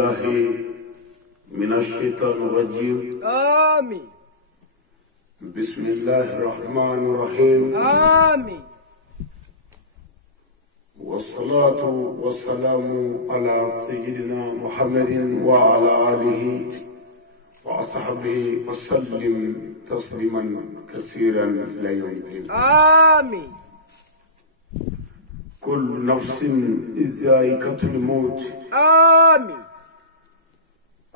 بالله من الشيطان الرجيم. آمين. بسم الله الرحمن الرحيم. آمين. والصلاة والسلام على سيدنا محمد وعلى آله وصحبه وسلم تسليما كثيرا إلى يوم الدين. آمين. كل نفس ذائقة الموت. آمين.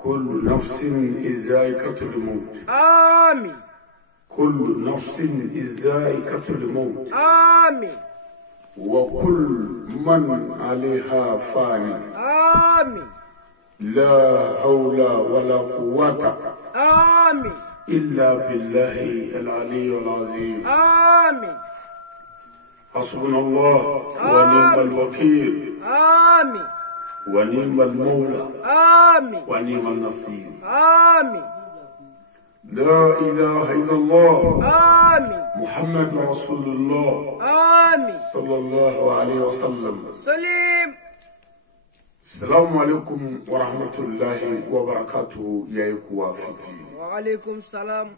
كل نفس ذائقة الموت. آمين. كل نفس ذائقة الموت. آمين. وكل من عليها فان. آمين. لا حول ولا قوة آمين. إلا بالله العلي العظيم. آمين. حسبنا الله ونعم الوكيل آمين. ونعم المولى آمين. ونعم النصير. آمين. لا إله إلا الله آمين. محمد رسول الله آمين. صلى الله عليه وسلم. سليم. السلام عليكم ورحمة الله وبركاته يا إخواتي. وعليكم السلام.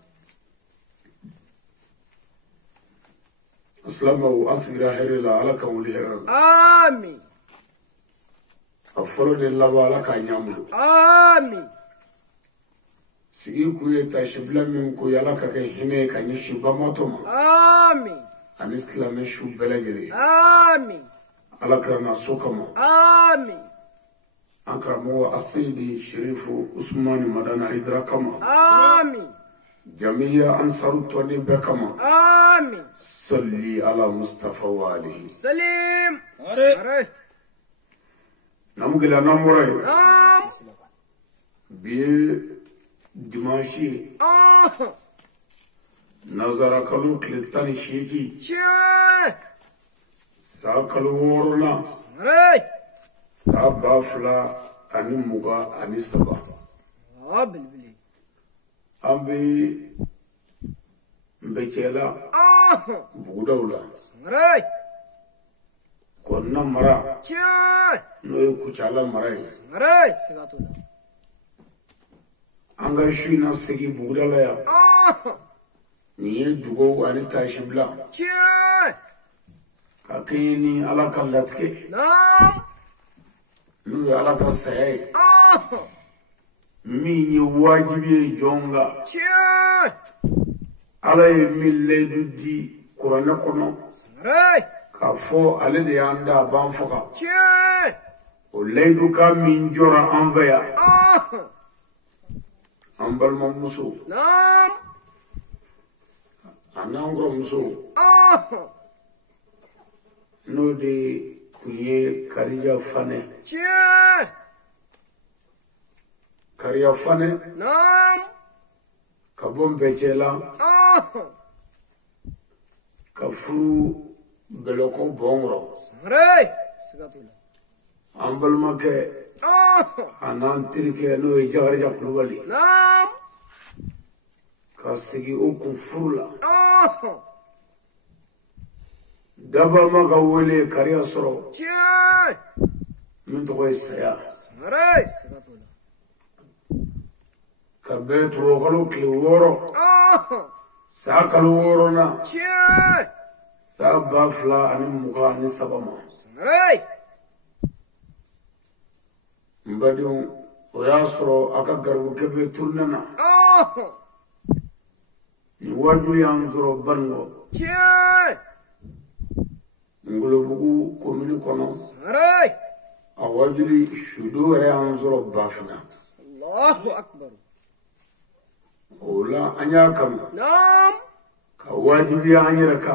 السلام أنصر هيرلا على كوليهرا. آمين. أفرد الله على كينامو. آمين. سيكو يتشبلا منكو يلا كهينة كنيشي بماتوما. آمين. الإسلام شو بلغري. آمين. على كرنا سوكما. آمين. أكرمو أسيدي شريف عثمان مدانا إدراكما. آمين. جميع أنصار توني بكما. آمين. صلي على مصطفى وعليه. سليم. أري. نمجل نمري. نعم. بي دماشي. نظر كلو كلتاني شيكي. شيء. ساكلو ورنا. أري. سابا فلا أني مغا أني سبا. بلي. أمبي بكيلا بودولا. أري. كنا مرا. شيء. نوي كوچالا مراي. أري. سكاتولا. أنغا شينا سكي بودالا يا. نيه جوغو أني تاشبلا. شيء. كاكيني على كالاتكي. نعم. نوي على كالساي. ميني واجبي جونغا. شيء. على ميلادو دي قرآن كنا. أري. كافو على دي عندا بانفقا. شيء. وليدو كامين جورا أنفيا. أنبال ممسو. نعم. أنا أنغرو مسو. نو دي كويه كاريجا فاني. شيء. كاريا فاني. نعم. كابون بيجيلا. كفرو بلوكو بونغرو. أري. سكاتولا. أنبال مكة. أنا تريكي نو يجارجا كلوالي. نعم. كاسيكي أوكو فرولا. دابا ما قولي كاريا سرو. شيء. من تقوي سيا. أري. سكاتولا. كبيت روغلو كليورو. ساكالورونا. شيء. سابا فلا أني مغاني سبما. أري. مباديون وياسرو أكا غربو كبير تورننا. نواجو يانزرو بانغو. شيء. نقولو بغو كوميني كونو. أري. أواجلي شدو يانزرو بافنا. الله أكبر. ولا أنيا كم. نعم. كواجبي أنيركا.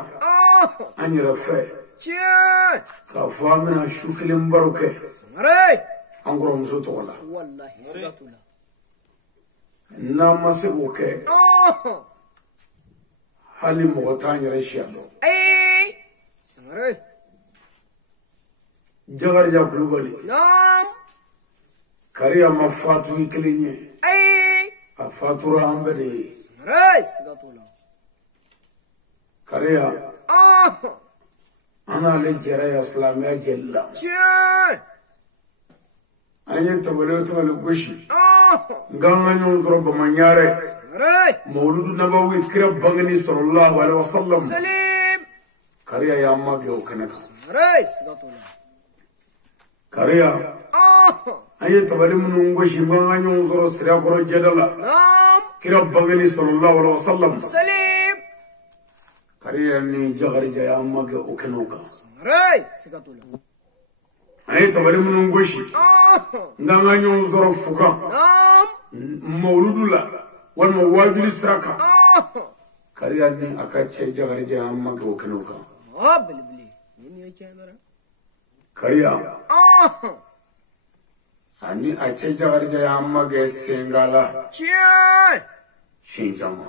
أنيرفا. شيء. كفامنا شوكلم باروكي. أري. أنغرو مسوتولا. والله سكاتولا. نعم سبوكي. حالي مغتاني رشيادو. أي. أري. جغرجا كلوبالي. نعم. كاريا مفاتو يكليني. أي. أفاتورا أمبري. أري. سكاتولا. كاريا. أنا لجرا إسلامية جلا. شيء. Anya tabale goshi. Nganga nyon zoro bamanyare. Mauludu nabawi kira bangani sallallahu alaihi wasallam. Salim. Kariya ya amma ge okanaka. Sigatula. Kariya. Anya tabale mun goshi nganga nyon zoro sira goro jadala. Kira bangani sallallahu alaihi wasallam. Salim. Kariya ni jagarija ya amma ge okanoka. Sigatula. Anya tabale mun goshi. Nganga nyon zoro fuka. Mauludu la. Wan mawajuli sraka. Kariya ni akache jagarija ya amma ge okanoka. Bilibili. Nini chandara? Kariya. Ani ache jagarija ya amma ge sengala. Shinjama.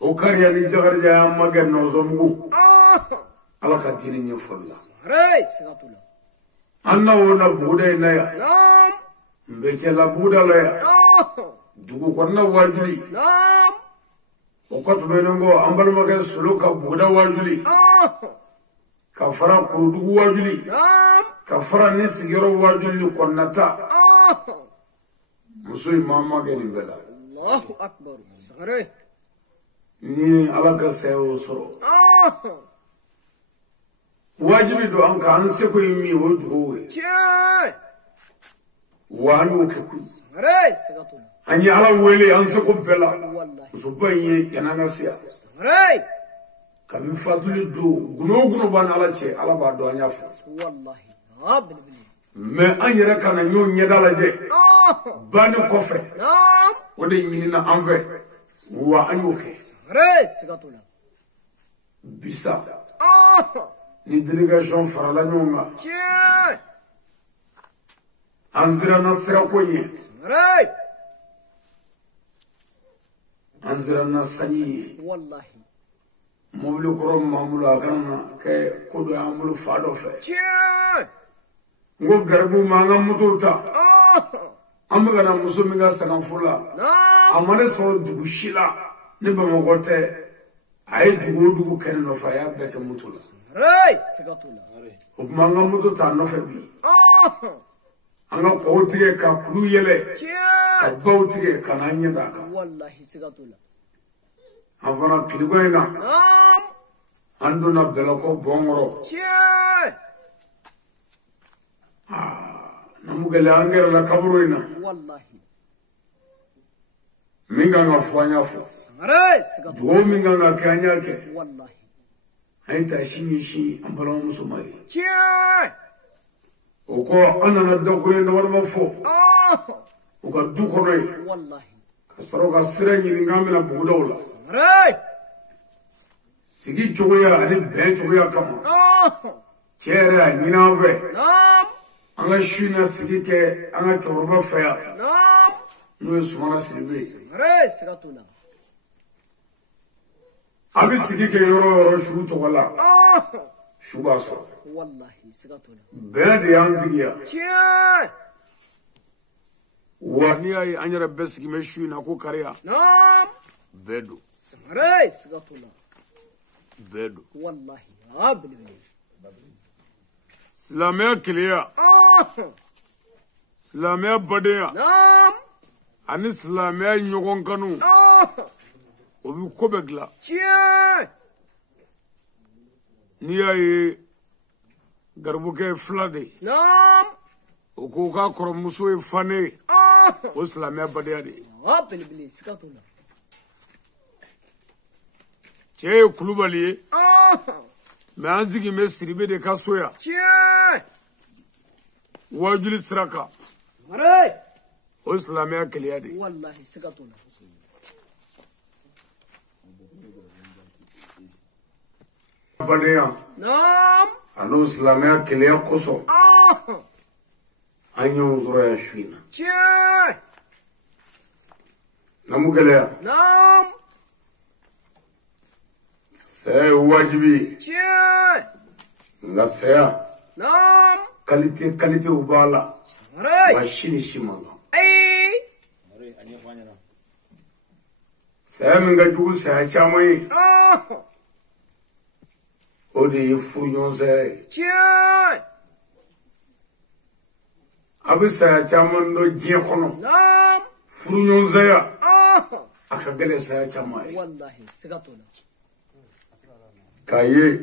O kariya ni jagarija ya amma ge nozomugu. Ala ka dini nyefolla. Sigatula. Anna wona buda inaya. Mbechela buda laya. Dugu konna wajuli. Okot benongo ambal mage suluka buda wajuli. Kafara kudugu wajuli. Kafara nisigero wajuli konnata. Musui mama ge nimbela. Allahu Akbar. Ni alaka sayo soro. Wajibi do anka anse ko yimi woduwe. Wanu ke ku. Sigatula. Anyi ala wele anse ko bela. Wallahi. Zubanye yananga sia. Kabi fatuli do guno ban ala che ala ba do anya fa. Wallahi. Bilibili. Me anyere kana nyo nyedala je. Bani kofe. Ode minina anve. Wa anyuke. Sigatula. Bisa. Ni delegation farala nyonga. Anzira nasira konye. Anzira nasani. Wallahi. Mobile korom mamulu akana ke kodo amulu fado fe. Ngo garbu manga mututa. Amga na musuminga sakamfula. Amane so dugushila ne bamogote ay dugu kenno fa ya beke mutula. Sigatula. Manga mututa no fe bi. Anga kotige ka kulu yele. Ka bautige kananya daka. Wallahi sigatula. Avana kiligoina. Anduna beloko bongoro. Namugele angera la kaburuina. Wallahi. Minga ngafanya fu. Sigatula. Duo minga ngakanya ke. Wallahi. Aita shi ambalo musumai. Oko anana dokure ndawar mafo. Uka dukoroi. Wallahi. Kasaro kasira nyini ngamina bugudawla. Sigi chogoya ani ben chogoya kama. Chere nyina ve. Anga shuna sigi ke anga chorba faya. Nuye sumana siribe. Sigatula. Abi sigi ke yoro shuru togola. Shuba so. Wallahi sigatula. Ben de yanzigia. Wani ay anyara besigi me shuna ko kariya. Bedu. Sigatula. Bedu. Wallahi. Bilibili. Lamea kiliya. Lamea badeya. Ani lamea nyogon kanu. Obi kobegla. Niya ye garbuke flade. Oko ka koromuso e fane. O lamea badeya de. Bilibili. Sigatula. Che kulubali. Me anzigi me siribe de kasoya. Wajuli sraka. O lamea kiliya de. Wallahi sigatula. Badeya. Ano lamea kiliya koso. Anyo uzura ya shwina. Namugeleya. Saya wajibi. Nga saya. Kalite ubala. Washini shimanga. Saya minga jugu saya chamai. Odi furunyon saya. abisa chaman no jekono Naam. furunyon zaya akagale saya chamai Wallahi sigatuna. kaye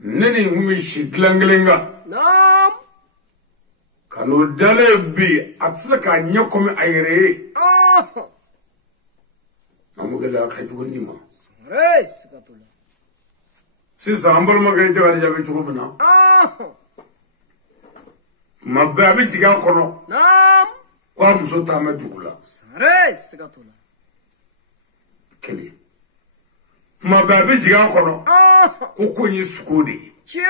neni ngumi shi glanglenga Naam. kanu dale bi atsaka nyakomi ayre amugala kajundi ma Re sigatuna. sisa ambal magay jagari jabe chukubna mabba jiga kono Naam. kwa muso tama dugula Re sigatuna. keli mabba jiga kono ko konyi sukudi Che.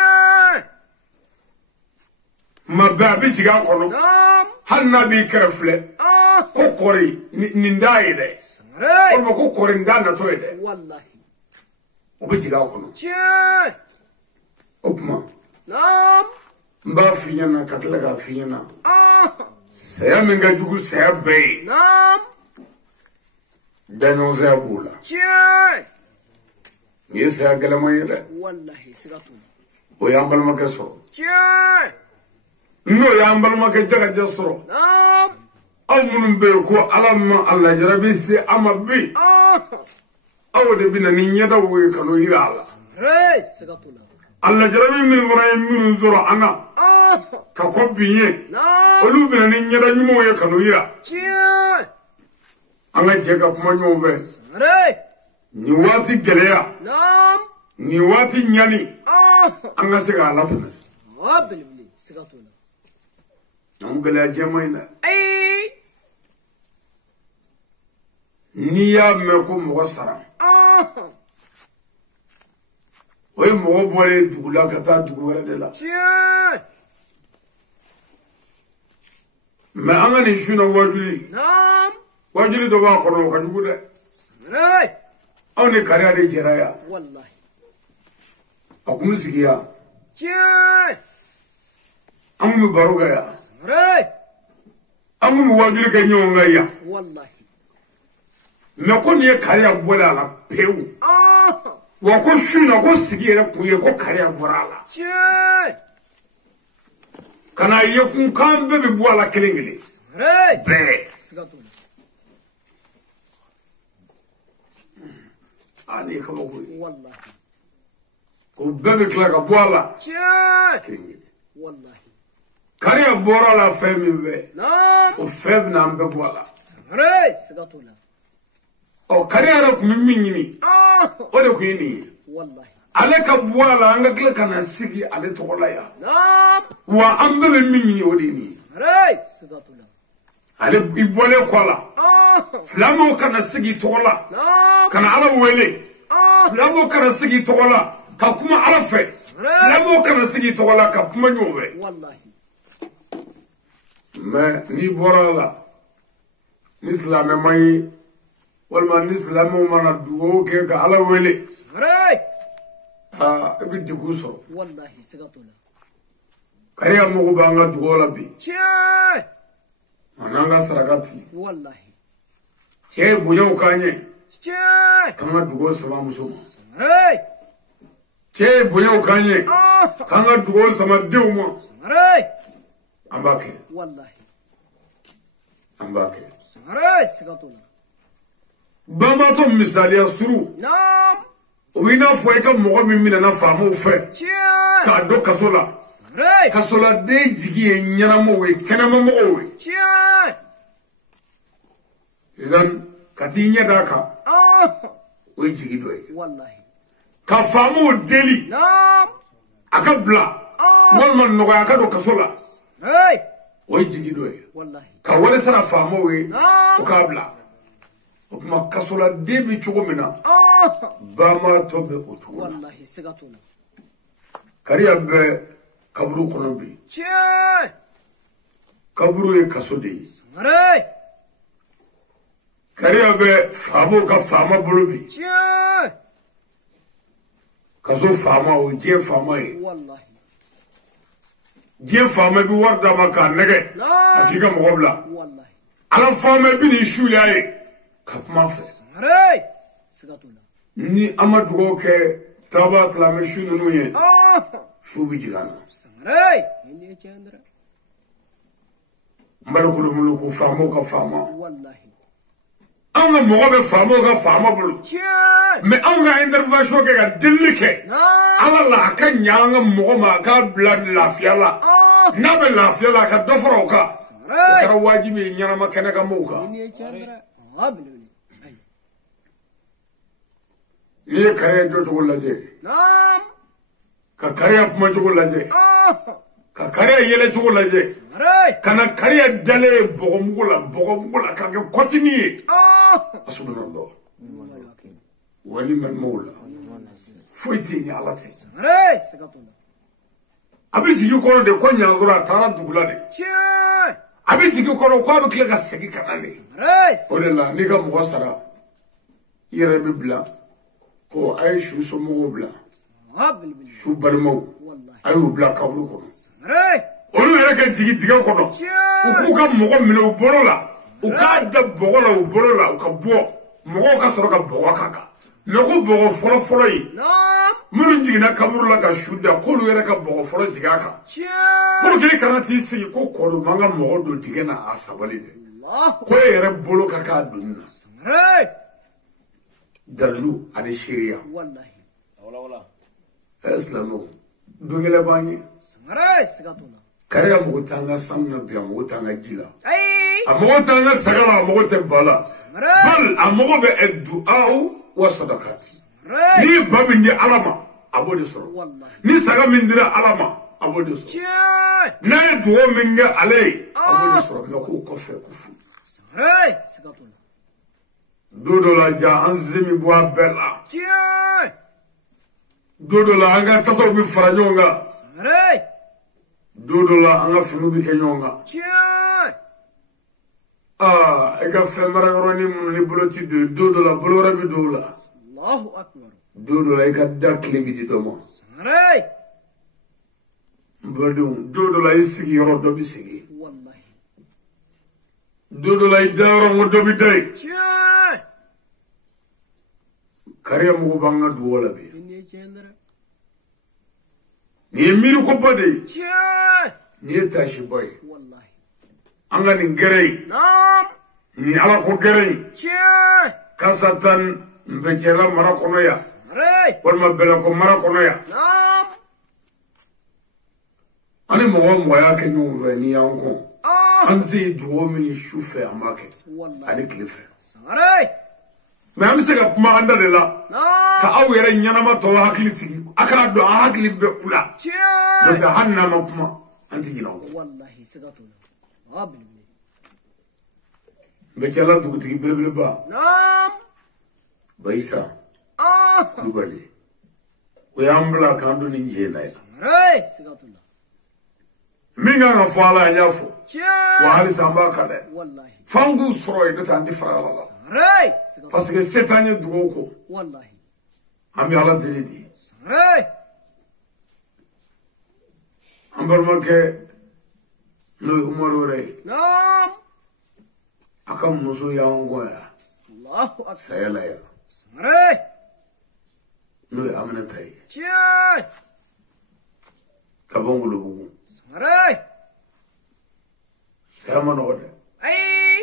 mabba jiga kono Naam. hanna bi karfle ko kori nindaye de Re. ko kori ndana to de Wallahi. obi jiga kono Che. opma Naam. mba finyana katlaga finyana saya menga jugu saya bay Naam. danyo saya bula Che. ni saya galama yele Wallahi sigatuna. o yambal makaso Che. no yambal makajaga jasro Naam. amunum be ko alamma alla jarabi se amabi awde bina ni nyada wo kanu yala Re sigatuna. alla jarabi min murayen min zoro ana ka ko biye Naam. olu bina ni nyada nyumo ye kanu ya Che. anga jega kuma nyobe Re. ni wati geleya Naam. ni wati nyani anga se ga latana Bilibili sigatuna. am geleya jemaina Ay. ni ya me ko mo sara oy mo bole dugula kata dugura de la Che. me anga ni shuna wajuli Naam. wajuli do ba kono ka dugude Re. awni kariya de jeraya Wallahi. akum sigiya Che. amu baruga ya Re. amu wajuli ka nyonga ya Wallahi. me ko ni kariya bola la pewu wa ko shuna ko sigiya ku ye ko kariya borala Che. kana ye kun kan be bola kelengele Re. be Sigatuna. ani ko ko Wallahi. ko be kla ka bola Che. kelengele Wallahi. kariya borala fe mi be Naam. o fe na be bola Re sigatuna. o kariya ra ku minyini o de ku ni Wallahi. ale ka bola anga kla kana sigi ale to la ya Naam. wa ambe be minyini o de ni Re sigatuna. ale ibole kola flamo kana sigi to la Naam. kana ala wele flamo kana sigi to la ka kuma ala fe flamo kana sigi to la ka kuma nyowe Wallahi. me ni borala islam mai walma islam mana duwo ke ka ala wele Re. ibi diguso Wallahi sigatuna. kariya mugo banga duwo la bi Che. ananga sarakati Wallahi. che bunyo kanye Che. kama duwo sama muso Re. che bunyo kanye kanga duwo sama dewmo Re. ambake Wallahi. ambake Re sigatuna. bama to misaliya suru Naam. wina fo ka mogo min mina na faamu fe Che. ka do kasola Re. kasola de jigi e nyanamo we kenama mogo we Che. izan katinya daka we jigi doy Wallahi. ka faamu deli Naam. aka bla walma no aka do kasola Re. we jigi doy Wallahi. ka wala sara faamu we Naam. ka bla kuma kasola de bi chugo mina bama to be otu Wallahi sigatuna. kariya be kaburu kono bi Che. kaburu e kaso de Re. kariya be faamu ka faama bolo bi Che. kaso faama o je faama e Wallahi. je faama bi warda ma ka nege Naam. akika mogo bla Wallahi. ala faama bi ni shula e ka kuma fe Re sigatuna. ni amadugo ke taba salame shunu ye shubi jigana Sangare. Ini Chandra. Malukulu muluku famo ka fama Wallahi. anga mogo be famo ka fama bulu me anga intervention ke ga dilike ala la ka nyanga mogo ma ka blood la fiala na be la fiala ka dofro ka kara wajibi nyana ma kana ka muka Ini Chandra. Ablu. ye kare do to laje Nam. ka kare apma to laje ka kare yele to laje Sangare. kana kare dale bogomugula ka ke kotini asubhanallah wali man mawla foyti ni ala te Sangare. Segatuna. abi jigi ko de ko nyaazura tara dugula de abi jigi ko ko abi kile ka segi kanale Sangare. olella ni ka mo sara yere bi bla ko ay shu so mo bla Ablu. shu barmo Wallahi. ay bla ka blu ko Sangare. olu yɛrɛ ka jigi tigɛ kɔnɔ u k'u ka mɔgɔ minɛ u bolo la u k'a da bɔgɔ la u bolo la u ka bɔ mɔgɔw ka sɔrɔ ka bɔgɔ k'a kan mɛ ko bɔgɔ fɔlɔ ye minnu jiginna kaburu la ka su da k'olu yɛrɛ ka bɔgɔ fɔlɔ jigin a kan pour que i kana t'i sigi ko kɔdu man ka mɔgɔ don dingɛ na a sabali dɛ ko e yɛrɛ bolo ka k'a donni na dalilu ani seereya Wallahi. silamɛw don kelen b'an ye Sangare. Segatuna. kare ka mɔgɔ t'an ka sanu na bi a mɔgɔ t'an ka ji la Ay. a mɔgɔ t'an ka saga la a mɔgɔ tɛ ba la Sangare. bal a mɔgɔ bɛ du'aw wa sadakati Sangare. ni ba min di ala ma a b'o de sɔrɔ Wallahi. ni saga min dira ala ma a b'o de sɔrɔ n'a ye dugawu min kɛ ale ye a b'o de sɔrɔ mɛ k'o kɔfɛ ko fu Sangare. Segatuna. don dɔ la ja an zemi bɔ a bɛɛ la don dɔ la an ka tasaw bɛ fara ɲɔgɔn kan Sangare. don dɔ la an ka finiw bɛ kɛ ɲɔgɔn kan i ka fɛn mara yɔrɔnin minnu ni bolo ti don dɔ la bolo wɛrɛ bɛ don o la Allahu akbar. don dɔ la i ka da tile bɛ di dɔ ma Sangare. n badenw don dɔ la i sigiyɔrɔ dɔ bɛ sigi Wallahi. don dɔ la i dayɔrɔ n ko dɔ bɛ da ye kariya mugu b'an ka dugaw la bi Ini Chandra. nin ye miiri ko ba de ye nin ye taasi ba ye Wallahi. an ka nin gɛrɛ in Nam. nin ala ko gɛrɛ in kasa tan nfɛcɛla mara kɔnɔ yan Sangare. walima bɛlɛko mara kɔnɔ yan Nam. an ni mɔgɔ mɔgɔ y'a kɛ ɲɔgɔn fɛ n'i y'an kɔn an se ye dugawu min ye su fɛ an b'a kɛ Wallahi. ani tile fɛ Sangare. mɛ an bɛ se ka kuma an da de la Nam. ka aw yɛrɛ ɲɛnama tɔw hakili sigi a kana dɔn an hakili bɛ u la n'o tɛ hali n'an ma kuma an tɛ ɲinɛ o kɔ Wallahi. Segatuna. Ablu. nfɛcɛla dugutigi belebeleba Nam. bayisa kulubali o y'an bila k'an don nin jɛ la yan Sangare. Segatuna. min kan ka fɔ ala an y'a fɔ wa halisa an b'a kan dɛ Wallahi. f'an k'u sɔrɔ yen n'o tɛ an tɛ fara ala la Sangare. Segatuna. parce que se t'an ye dugawu kɔ Wallahi. an bɛ ala deli de Sangare. an balimakɛ n'o ye umaru wɛrɛ ye Nam. a ka muso y'an kɔ yan Allahu akbar. saya la yan Sangare. n'o ye aminata ye ka bɔ ngolobugu Sangare. saya ma nɔgɔ dɛ Ay.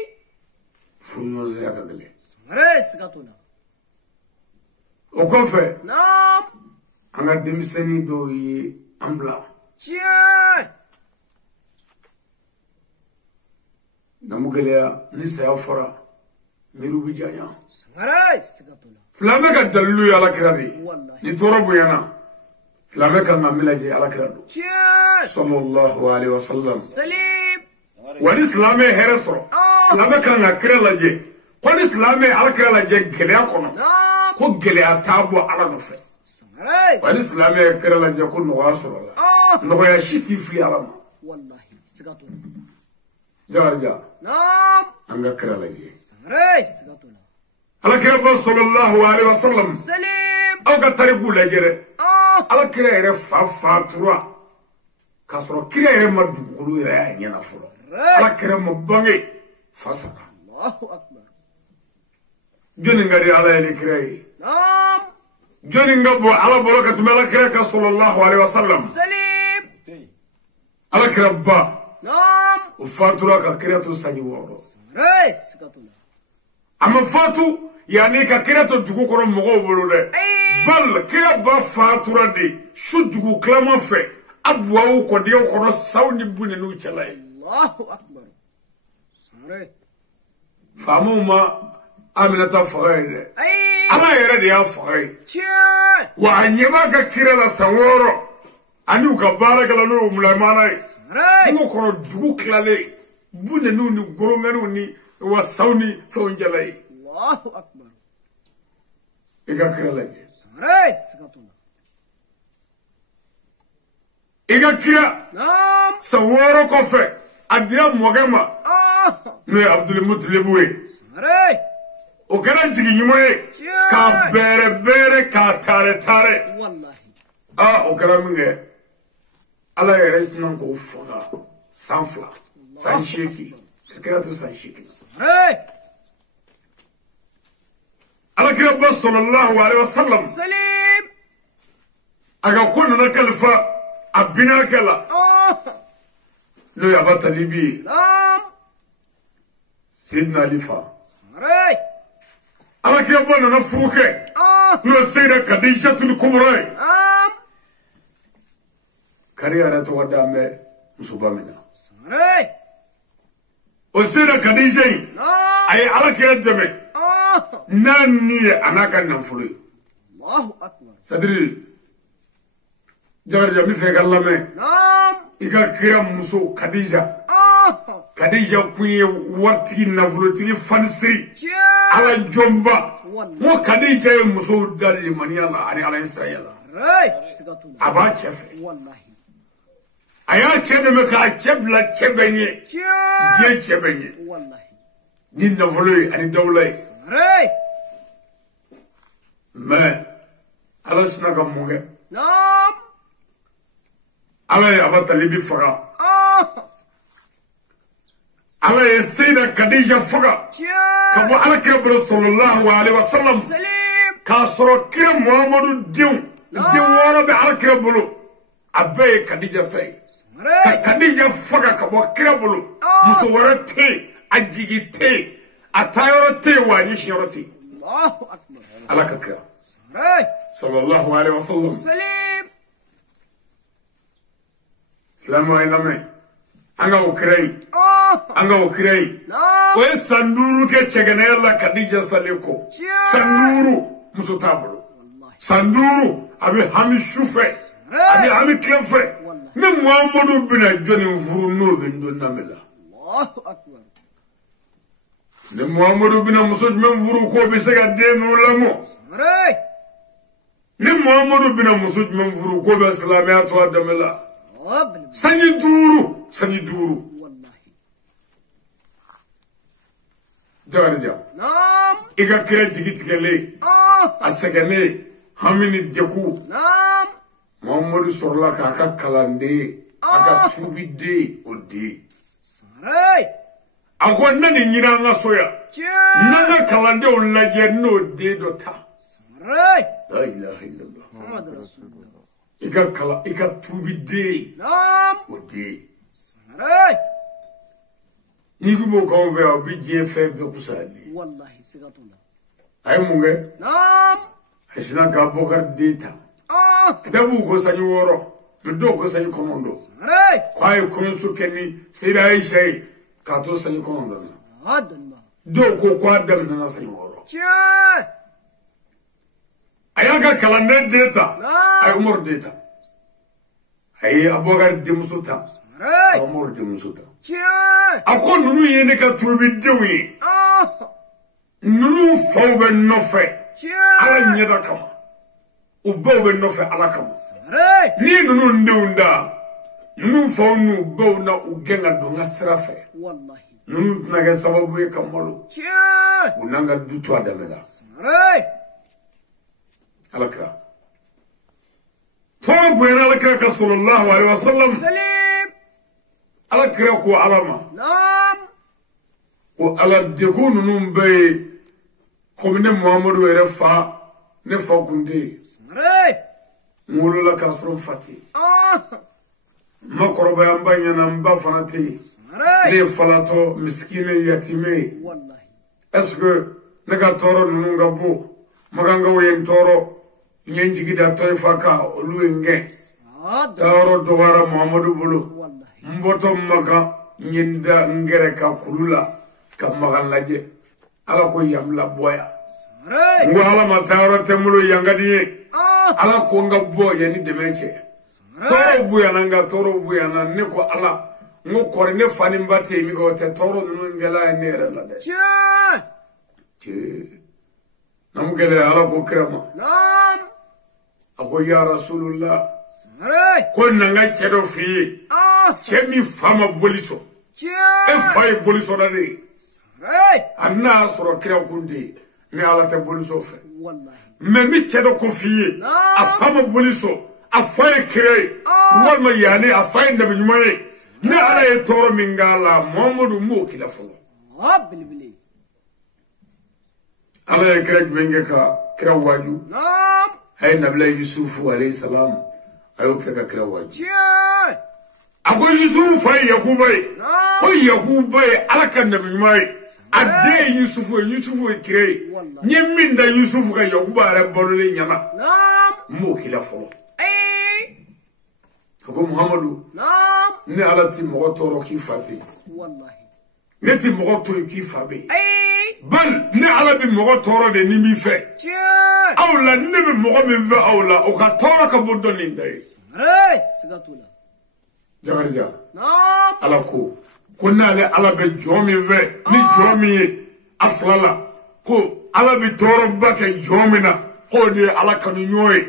furu ɲɔgɔn saya ka gɛlɛn Sangare. Segatuna. o kɔfɛ Nam. an ka denmisɛnnin dɔw ye an bila namu gɛlɛya ni saya fɔra miiriw bɛ janya Sangare. Segatuna. filamɛ ka dalilu ye alakira de ye Wallahi. ni tɔɔrɔ bonyana filamɛ kan ka min lajɛ alakira don sallallahu alaihi wasallam Salim. wa ni silamɛ ye hɛrɛ sɔrɔ silamɛ kan ka kira lajɛ ko ni silamɛ ye alakira lajɛ gɛlɛya kɔnɔ Nam. ko gɛlɛya t'a bɔ ala nɔfɛ Sangare. wa ni silamɛ ye kira lajɛ ko nɔgɔya sɔrɔ la nɔgɔya si t'i fili ala ma Wallahi. Segatuna. jagarija Nam. an ka kira lajɛ Sangare. Segatuna. alakira ba sallallahu alaihi wasallam Salim. aw ka tariku lajɛ dɛ alakira yɛrɛ fa fatura k'a sɔrɔ kira yɛrɛ ma dugukolo yɛrɛ y'a ɲɛna fɔlɔ alakira ma bange fa sara Allahu akbar. jɔnni ka di ala ye ni kira ye Nam. جوني نقبو على بركة ملك صلى الله عليه وسلم سليم على كربا نعم وفاتورا كرياتو سانيورو ساري سكاتولا أما فاتو يعني كرياتو دقو كرم مغوبولو ده بل كربا فاتورا دي شو دقو كلاما في أبواو كوديو كرو ساوني بوني نو چلاي الله أكبر ساري فامو ما أمينة فغاية أما يرد يا فغاية وعنيما كيرا لساورو أنيو كبارك لنو ملامانا نو كرو دقو كلالي بوني نو نغرونغانو ني وساوني فونجلاي الله أكبر إيجا كيرا لجي ساري سكاتولا إيجا كيرا نعم ساورو كوفي أديا موغاما نو عبد المطلبوي ساري وكان تيجي نيموي كبر كاتارة والله وكان منه على يرسنا كوفا سانفلا سانشيكي كراتو سانشيكي ساري على كرب صلى الله عليه وسلم سليم أكون نكلفا أبنا كلا نو يابا تليبي نعم سيدنا لفا ساري على كرب نفروكه نو سيدة كديشة الكبرى كريارة ودامه مسوبامنا ساري وسيدة كديشة أي على كرب جمع ناني أنا كان نفروي الله أكبر سدري جارجا مفيك الله مه نعم إيكا كرام مسو كديجا كديجا كوي واتي نفروتي فانسري على جنبا وكديجا مسو داري منيالا على إسرائيل راي سكاتولا أبا شف والله أيا شبه مكا شبلا شبني جي شبني والله نين نفروي أني دولي راي ما على سنك موجة نعم على أبا تلبي فقا على السيدة كديجة فقا كما على كرب صلى الله عليه وسلم سليم كاسر كرم محمد ديون ورا بعلى كربلو أبي كديجة في كديجة فقا كما كربلو مصورة تي أجيجي تي أتايرة تي وانيشيرة تي الله أكبر على كرب ساري صلى الله عليه وسلم سليم سلام عليكم أنا أوكراني أنا أوكراني نعم وسندورو كتشجنيلا كديجة ساليكو سندورو مسوتابلو سندورو أبي حامي شوفة أبي حامي كلفة نموامدو بنا جوني فرونو بندون ناملا الله أكبر نموامدو بنا مسوج من فروكو بسكا دينو لامو راي نموامدو بنا مسوج من فروكو بسلاميات وادملا رب سني دورو والله جارجا نعم إيجا كرا جيتكلي أسكني هميني ديكو نعم محمد صلى الله عليه كلاندي أكا تشوبيدي ودي ساري أقول نني نيران سويا نانا كلاندي ولا جنو دي دوتا ساري لا إله إلا الله محمد رسول الله إيكا تشوبيدي نعم ودي ساري نيجو كونفي أو بيجي في بكوسالي والله سكاتولا أي مونغ نعم حسنا كابوكر ديتا كتابو كوساني ورو مدو كوساني كوموندو ساري كواي كونسو كني سيدا أي شيء كاتو ساني كوموندو هذا الماء دو كو كوادم نانا ساني ورو أياكا كلاندي ديتا أي أمور ديتا أي أبوكر ديمسوتا ساري أمور ديمسوتا أكون نونو ينكا توبي دوي نونو فاو بنوفي على نيدا كما وباو بنوفي على كما ني نونو ندوندا نونو فاو نو باو نا وغنغا دونغا سرافي والله نونو نغا سببو يكمالو ونغا دوتو ادملا على كرا تو بوينا لك رسول الله عليه وسلم سليم على كرا كو علامه نعم وعلى ديكون نمبي كومين محمد ورفا نفا كندي ngulula kasro fati makoroba yambanya na mba fanati ne falato miskine yatime wallahi est-ce que naga toro nunga bo maganga wen toro nyenjigi da toy faka oluenge toro dowara muhammadu bulu wallahi mboto maka nyinda ngere ka kulula ka magalaje ala ko yamla boya wala mataro temulo yangadiye ala ko nga bo yani demenche toro buya nanga toro buya na ne ko ala ngo kore ne fani mbate mi ko te toro no ngela ne la de nam gele ala ko krama nam ako ya rasulullah ko nanga chedo fi chemi fama boliso e fay boliso na de anna soro kira kunde mi ala te boliso fe wallahi mais mi chedo ko fi a fama boliso a fay kire wal ma yani a fay ndabi nyumaye ne ala e toro mingala muhammadu mo kila fo bilbili ala e kire menge ka kira waju nam hay nabla yusuf alayhi salam ayo ka kira waju ako yusuf fay yakubai ko yakubai ala kan nabi nyumaye ade yusuf kire nyeminda yusuf ka yakuba re bolole nyama mo kila fo ko muhammadu ne ala ti mo toro ki fati wallahi ne ti mo to ki fabe bal ne ala bi mo toro de ni mi fe awla ne bi mo mi fe awla o ka toro ka boddo ni dai sigatula jagarja ala ko nale ala be jomi fe ni jomi aflala ko ala bi toro ba ke jomina ko de ala kanu nyoy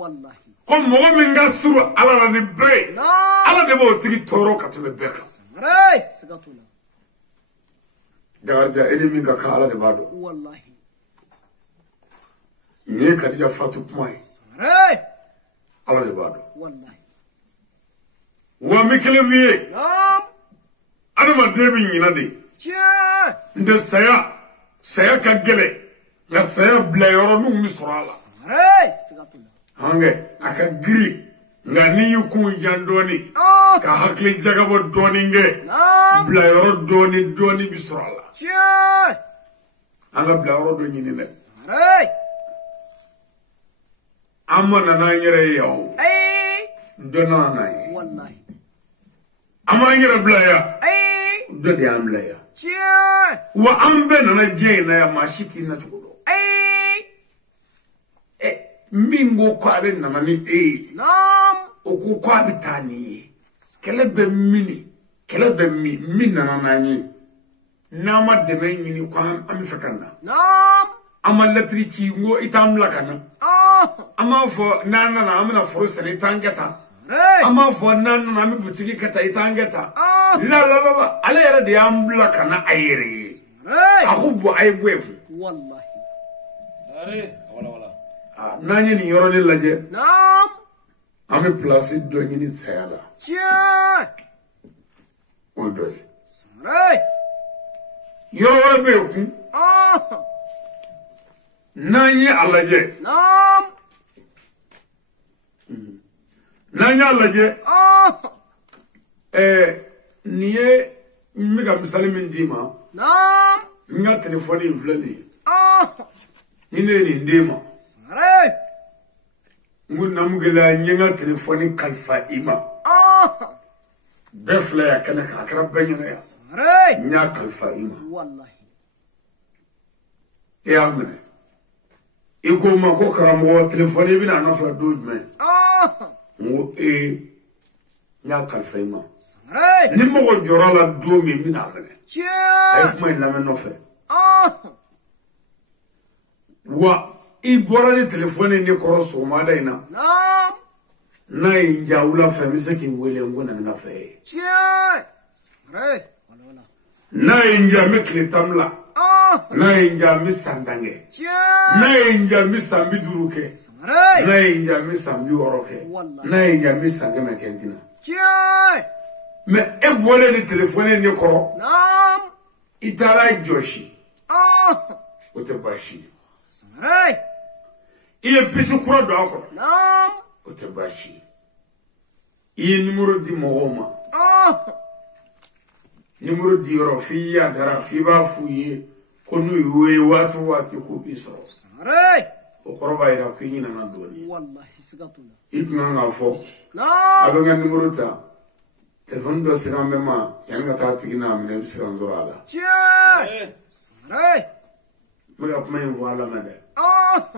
wallahi ko mogo min ga suru ala la ni be ala de bo tigi toro ka tebe beka sigatula jagarja eni min ga ka ala de bado wallahi ne kadija fatu kumai ala de bado wallahi wa mikele vie ana ma de bin yina de nde saya ka gele na saya bla yoro nu mi sorala sigatula hange aka giri ngani yuku jandoni ka hakli jagabo doni nge bla yoro doni bisorala anga bla yoro do nyini ne amma na nyere yaw dona na wallahi amma nyere bla ya do de am bla ya wa ambe na je na ya mashiti na tukudo mingo kwa be na mani nam oku kwa bitani kelebe mi na nani nama de nyini kwa am fekana nam ama latrici ngo itamla kana ama fo nana na amna fursa ni tangeta ama fo nana na mi butiki kata itangeta la ala yara de ambla kana ayere ahubu aybwe wallahi wala nanye ni yoro ni laje nam ame place do nyini tsayala odoy yoro be ku nanye alaje nam nanye alaje niye miga misali min dima nam nga telefoni inflani nine ni ndema ngunam gela nyenga telefoni kalfa ima befla ya kana ka akra banyana ya nya kalfa ima wallahi ya amene iko ma ko karamo telefoni bina na fa do me ngo nya kalfa ima ni mo ko jorala do mi bina amene ay kuma ina me no fe wa ibora ni telefoni ni koroso ma dai na na injaula fa mi saki wele ngona na fa na inja mi klitamla na inja mi sandange na inja mi sambi duruke na inja mi sambi oroke na inja mi sange ma kentina me e bole ni telefoni ni koro itara joshi o te bashi iye bisi kura do akoro Naam. o te bashi iye numero di mogoma numero di ro fi ya dara fi ba fuye konu yuwe watu ko biso Sare. o koroba ira ko yina na doni Wallahi sigatuna. ibna nga fo Naam. aba nga numero ta telefon do siram mema yanga ta tigina amne bisiran zorala Sare. mega kuma in voila na de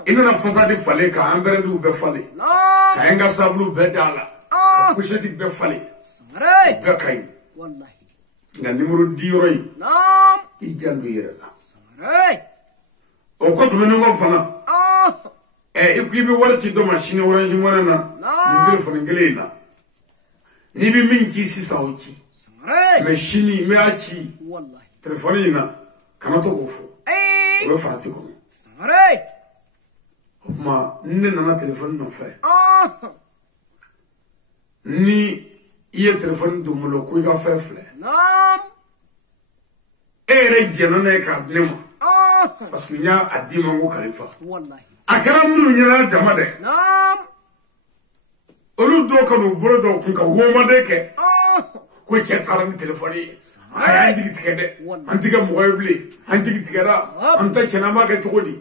ina na fasadi fale ka ambere du be fale ka enga sablu be dala ka kusheti be fale Sare. be kay Wallahi. nga numero di roy Naam. ijandu yirela Sare. o ko to mengo fana ikuibi walti do machine orange mona na ngire fana ngelena ni bi min ki sisa uchi Sare. machine me achi Wallahi. telefone ina kama to gofo o fati ko Sare. ma nne na telefone no fa ni iye telefone do mulo ko ga fa fle Naam. ere jeno ne ka nema parce que nya adima ngo khalifa Wallahi. akara mulu nyana dama de Naam. olu do ka no bolo do kun ka woma de ke ko chetara ni telefone ay anjigi tikede antiga moyble anjigi tikera anta chena ma ke chukodi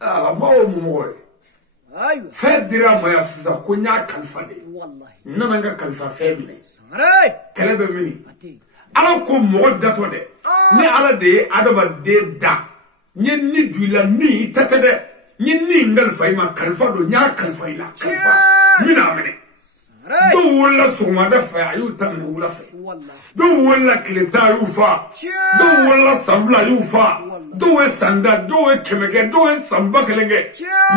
ala bawo mu moy Aywa. fedira moya sisa ko nya khalifa de Wallahi. nana nga khalifa feble Sare. kelebe mini Ati. ala ko mo dato de ni ala de adama de da ni duila ni tatade ni ngal fayma khalifa do nya khalifa ila khalifa mina mene Sare. do wala suma da fa ayu tamna wala fa Wallahi. do wala kleta yu fa do wala savla yu fa do we sanda do we kemege do we samba kelenge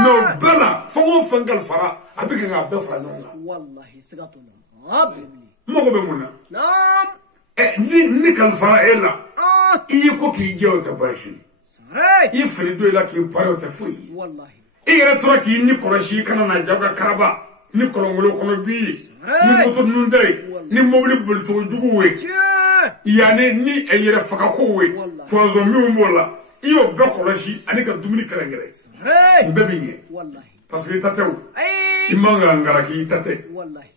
no bala fongo fangal fara abika nga be fa nonga Wallahi sigatuna. Abli. mo be muna Naam. ni kal fara ela iye ko ki je o ta bashi Sare. i fili do ela ki paro ta fuyi Wallahi. e era tora ki ni koroshi kana na jaga karaba ni kolongolo kono bi ni moto nundai ni mobili bulto juguwe yani ni eyere faka kowe poison mi umbola iyo be koroshi ani ka dumuni karangere Sare. mbebinye Wallahi. parce que tatew Ay. imanga ngara ki tate Wallahi.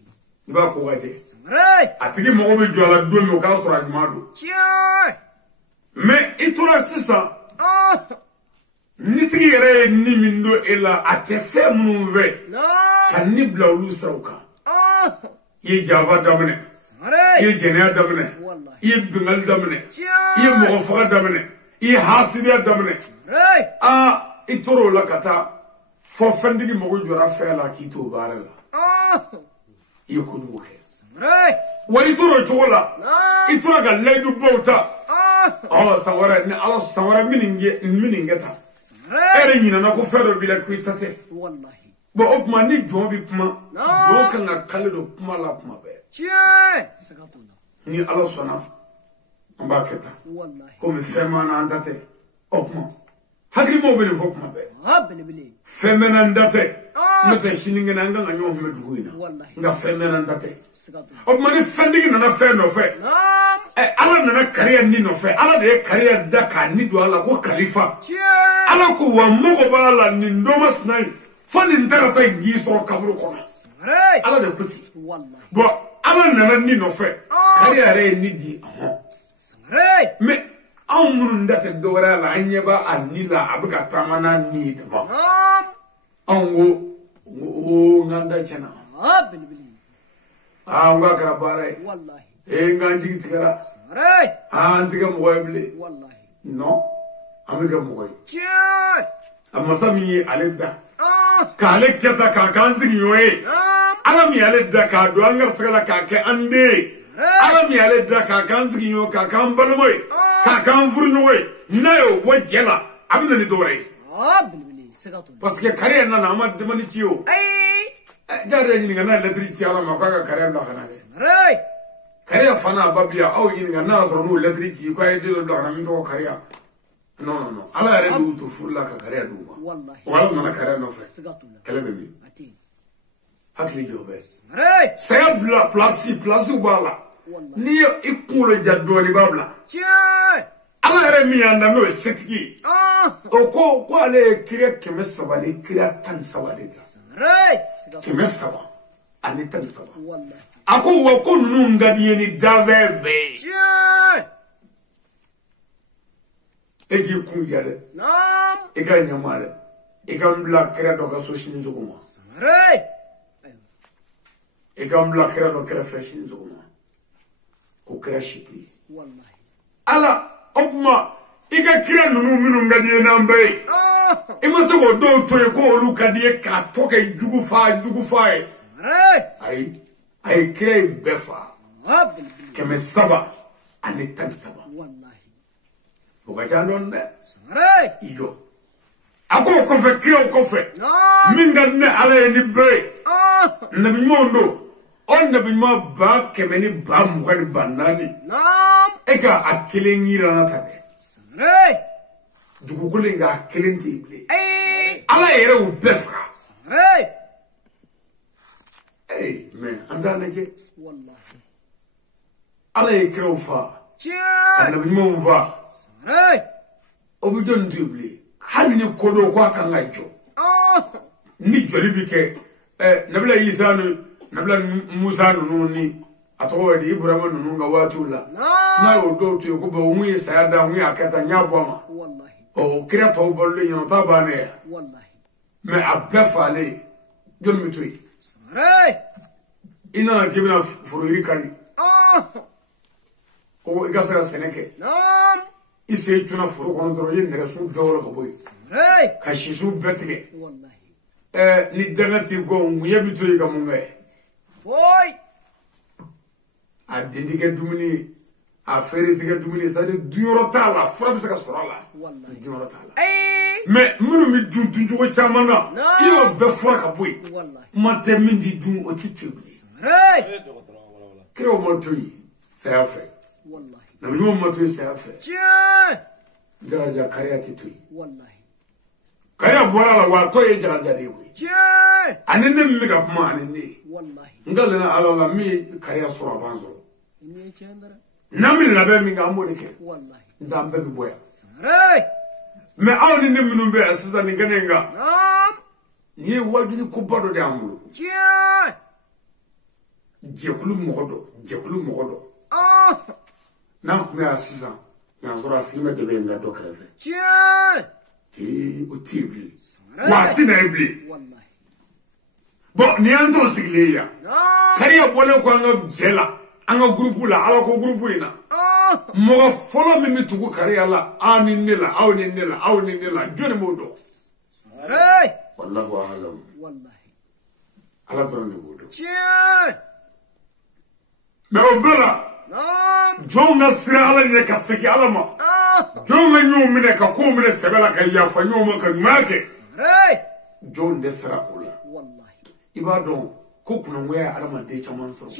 ba ko waje Sare. atigi mogo be jola do mi o ka sura jumado mais itura sisa nitigi yere ni mindo ela ate fe munu ve kan ni bla ulu sauka ye java damne ye jenya damne ye bingal damne ye mogo faga damne ye hasidiya damne itoro la kata fo fendigi mogo jora fe la ki to barela ye ko du ke wa itoro chola itoro ga ledu bota sawara ni ala sawara mininge ta ere nyina na ko fedo bila ku itate Wallahi. bo opma ni jobi kuma do kan ga kaledo kuma la kuma be Sigatuna. ni ala sona amba keta Wallahi. ko mi fema na andate opma hagri mo be fo kuma be Abli. femena ndate nata shininga na nga nyo me duina Wallahi. nga femena ndate Sigatuna. opma ni fendigi na fe no fe Naam. ala na kariya ni no fe ala de kariya daka ni do ala ko khalifa ala ko wa mogo bala ni ndomas nai fani ndarata gi so kaburu kono Sare. ala de kuti Wallahi. bo ala na ni no fe kariya re ni di Sare. me an murun da ta dora la anya ba anila abuka tamana ni da ba Naam. an wo nganda chana Abli. an ga karabare Wallahi. nganji tigara Sare. an tiga moyle Wallahi. no amiga moy amma sami alidda ka lekkata ka kanzi yoye alami alidda ka do angar sagala ka ke ande alami alidda ka kanzi yo ka kan balmoy ka kan furnoy nayo wajela abina ni dore Abli. Sigatuna. parce que kare na na amad demani ciyo jare ni ngana ledri ci ala ma ka kare na kana Sare. kare fana babia au ni ngana so no ledri ci ko ay dilo do na mi ko kare no ala re du to fulla ka kare du ma Wallahi. wala na kare no fe Sigatuna. kale be mi Ati. hakli jobe Sare. saya bla place bala Wallahi. ni ikulo jaddo ni babla ala yɛrɛ min y'an da n'o ye setigi ye o ko ale ye kira 300 ni kira 13 de da 300 ani 13 a ko wa ko ninnu ka di ye ni dafɛn bɛɛ ye e k'i kun ja dɛ i ka ɲɛma dɛ i ka n bila kira dɔ ka so sini sɔgɔma i ka n bila kira dɔ kɛrɛfɛ sini sɔgɔma ko kira si tɛ yen ala o tuma i ka kira ninnu minnu ka di ye n'an bɛɛ ye i ma se k'o dɔw to yen ko olu ka di ye k'a tɔ kɛ jugu fa ye ayi a ye kira in bɛɛ fa 300 ani 13 o ka ca dɔɔni dɛ i jɔ a ko o kɔfɛ kiraw kɔfɛ min ka di ne ala ye ni bɛɛ ye nabi ɲumanw don o nabi ɲuman 100 ni 20 ni 4 e ka a kelen yirana ta dɛ dugukolo in ka a kelen tɛ yen bilen ala yɛrɛ y'u bɛɛ faga mais an t'a lajɛ ala ye kiraw fa ka nabi ɲumanw fa o bɛ jɔn to yen bilen hali ni ko dɔ ko a kan ka jɔ ni jɔli bɛ kɛ nabila Isa ni nabila Musa ninnu ni a tɔgɔ di Ibrahima ninnu ka waatiw la n'a y'o dɔw to yen ko bɔn mun ye saya da mun y'a kɛ tan n y'a bɔ a ma o kira tɔw balolen ɲɔgɔn t'a bannen yan mais a bɛɛ falen jɔn bɛ to yen i nana k'i bɛna foro yiri kari ko i ka se ka sɛnɛ kɛ i sen tuna foro kɔnɔ dɔrɔn i ye nɛgɛso bɛɛ wɔlɔ ka bɔ yen ka sisiw bɛɛ tigɛ ni danga t'i kɔ ŋuɲɛ bɛ to yen ka mun kɛ a dendigɛ dumuni ye a feeretigɛ dumuni ye c'est-à-dire dunyɔrɔ t'a la fura bɛ se ka sɔrɔ a la dunyɔrɔ t'a la mais minnu bɛ dun duncogo caman na i y'o bɛɛ fura ka bɔ yen kuma tɛ min di dun o tɛ to yen kiraw ma to yen saya fɛ nabi ɲumanw ma to yen saya fɛ jalaja kariya tɛ to yen kariya bɔra la wa a tɔ ye jalaja de ye koyi ani ne min bɛ ka kuma ani ne n ka lena ala la min ye kariya sɔrɔ a b'an sɔrɔ n'an bɛ labɛn min kɛ an b'o de kɛ n t'an bɛɛ bɛ bɔ yan mais aw ni ne minnu bɛ yan sisan nin kɛnɛ in kan nin ye wajibi koba dɔ de y'an bolo jɛkulu mɔgɔ dɔ n'an tun bɛ yan sisan yan sɔrɔ a sigi bɛ de bɛ yen nka dɔ kɛrɛfɛ o tɛ yen bilen wa a tɛ na ye bilen bon nin y'an t'o sigilen yan kariya bɔlen ko an ka jɛ la an ka groupe la ala ko groupe in na mɔgɔ fɔlɔ min bɛ tugu kariya la aw ni ne la aw ni ne la aw ni ne la jɔnni b'o dɔn wallahu a'lam ala dɔrɔn de b'o dɔn mais o bɛɛ la jɔnw ka siran ala ɲɛ ka segin ala ma jɔnw ka ɲɔgɔn minɛ ka kow minɛ sɛbɛ la ka yafa ɲɔgɔn ma ka ɲuman kɛ jɔnw de sara o la i b'a dɔn ko kunangoya ye adamaden caman sɔrɔ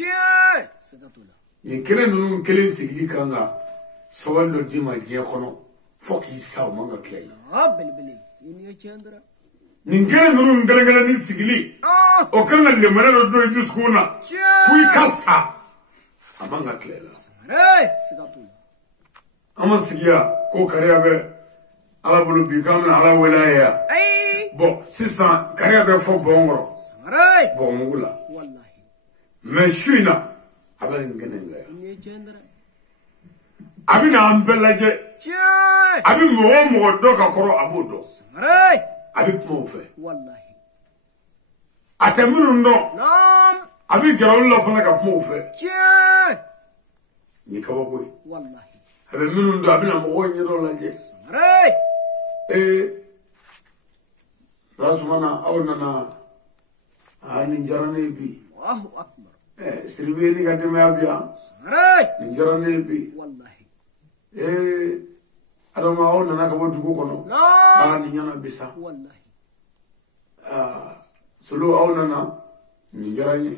nin kɛnɛ ninnu kelen sigili kan ka sabali dɔ d'i ma diɲɛ kɔnɔ fo k'i sa o man ka kɛ nin kɛnɛ ninnu kelen ni sigili o kan ka lemana dɔ don i dusukun na fo i ka sa a man ka kɛ an ma sigi yan ko kariya bɛ ala bolo bi k'an bɛna ala wele a ye yan bon sisan kariya bɛ fɔ bɔn kɔrɔ bɔnmugu la mais su in na a bɛ nin kɛnɛ in la yan a bɛ na an bɛɛ lajɛ a bɛ mɔgɔ o mɔgɔ dɔ ka kɔrɔ a b'o dɔn a bɛ kuma o fɛ a tɛ minnu dɔn a bɛ gɛrɛ olu la fana ka kuma o fɛ nin ye kabako ye a bɛ minnu dɔn a bɛ na mɔgɔw ɲɛdɔn lajɛ Rasumana aw nana nin diyara ne ye bi Siribe ni ka denbaya bi yan nin diyara ne ye bi Adama aw nana ka bɔ dugu kɔnɔ nin ɲɛna bi sa Solo aw nana nin diyara n ye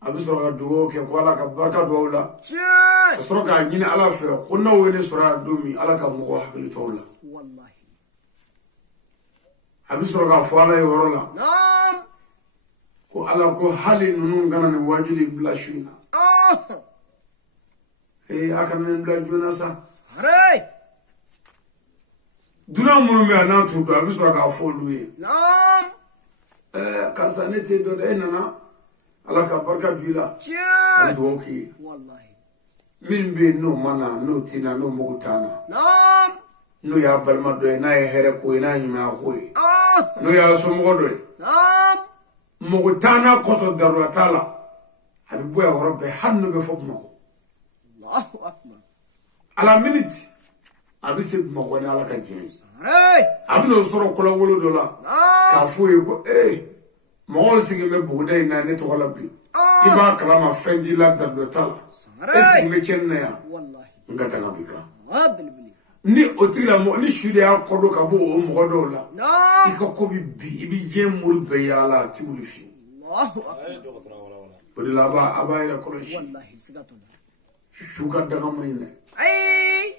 a bɛ sɔrɔ ka dugawu kɛ ko ala ka barika don aw la ka sɔrɔ k'a ɲini ala fɛ ko n'aw ye ne sɔrɔ yan don min ala ka mɔgɔ hakili to aw la a bɛ sɔrɔ k'a fɔ ala ye yɔrɔ la ko ala ko hali ninnu kana nin wajibi bila su in na akan men bla jona sa Sangare. duna munu me ana tu do abi so ka fo luye Naam. karsa ne te do de nana ala ka barka bila Chia. do ki Wallahi. min be no mana no tina no mugutana Naam. no ya balma do na ye here ko ina nyima ko Ah. no ya so mo do Naam. mugutana ko so darwa tala abi boya rabbe hanno be fop mo Allahu akbar. ala minute abi se mo ko ala ka jini Sangare. abi no soro ko la wolo do la Naam. ka fu ko mo sigi me bugude na ne to la bi Ah. iba kala ma fendi la darwa tala Sangare. esi me chenna ya Wallahi. ngata na bika Ah, bilibili. ni otila mo ni shude ya kodo ka bo o mo do la Naam. iko ko bi ibi je mur be yala ti wuri fi Allahu akbar. bodi la ba aba ila ko shi Wallahi sigatuna. shuka daga mai ne Ay.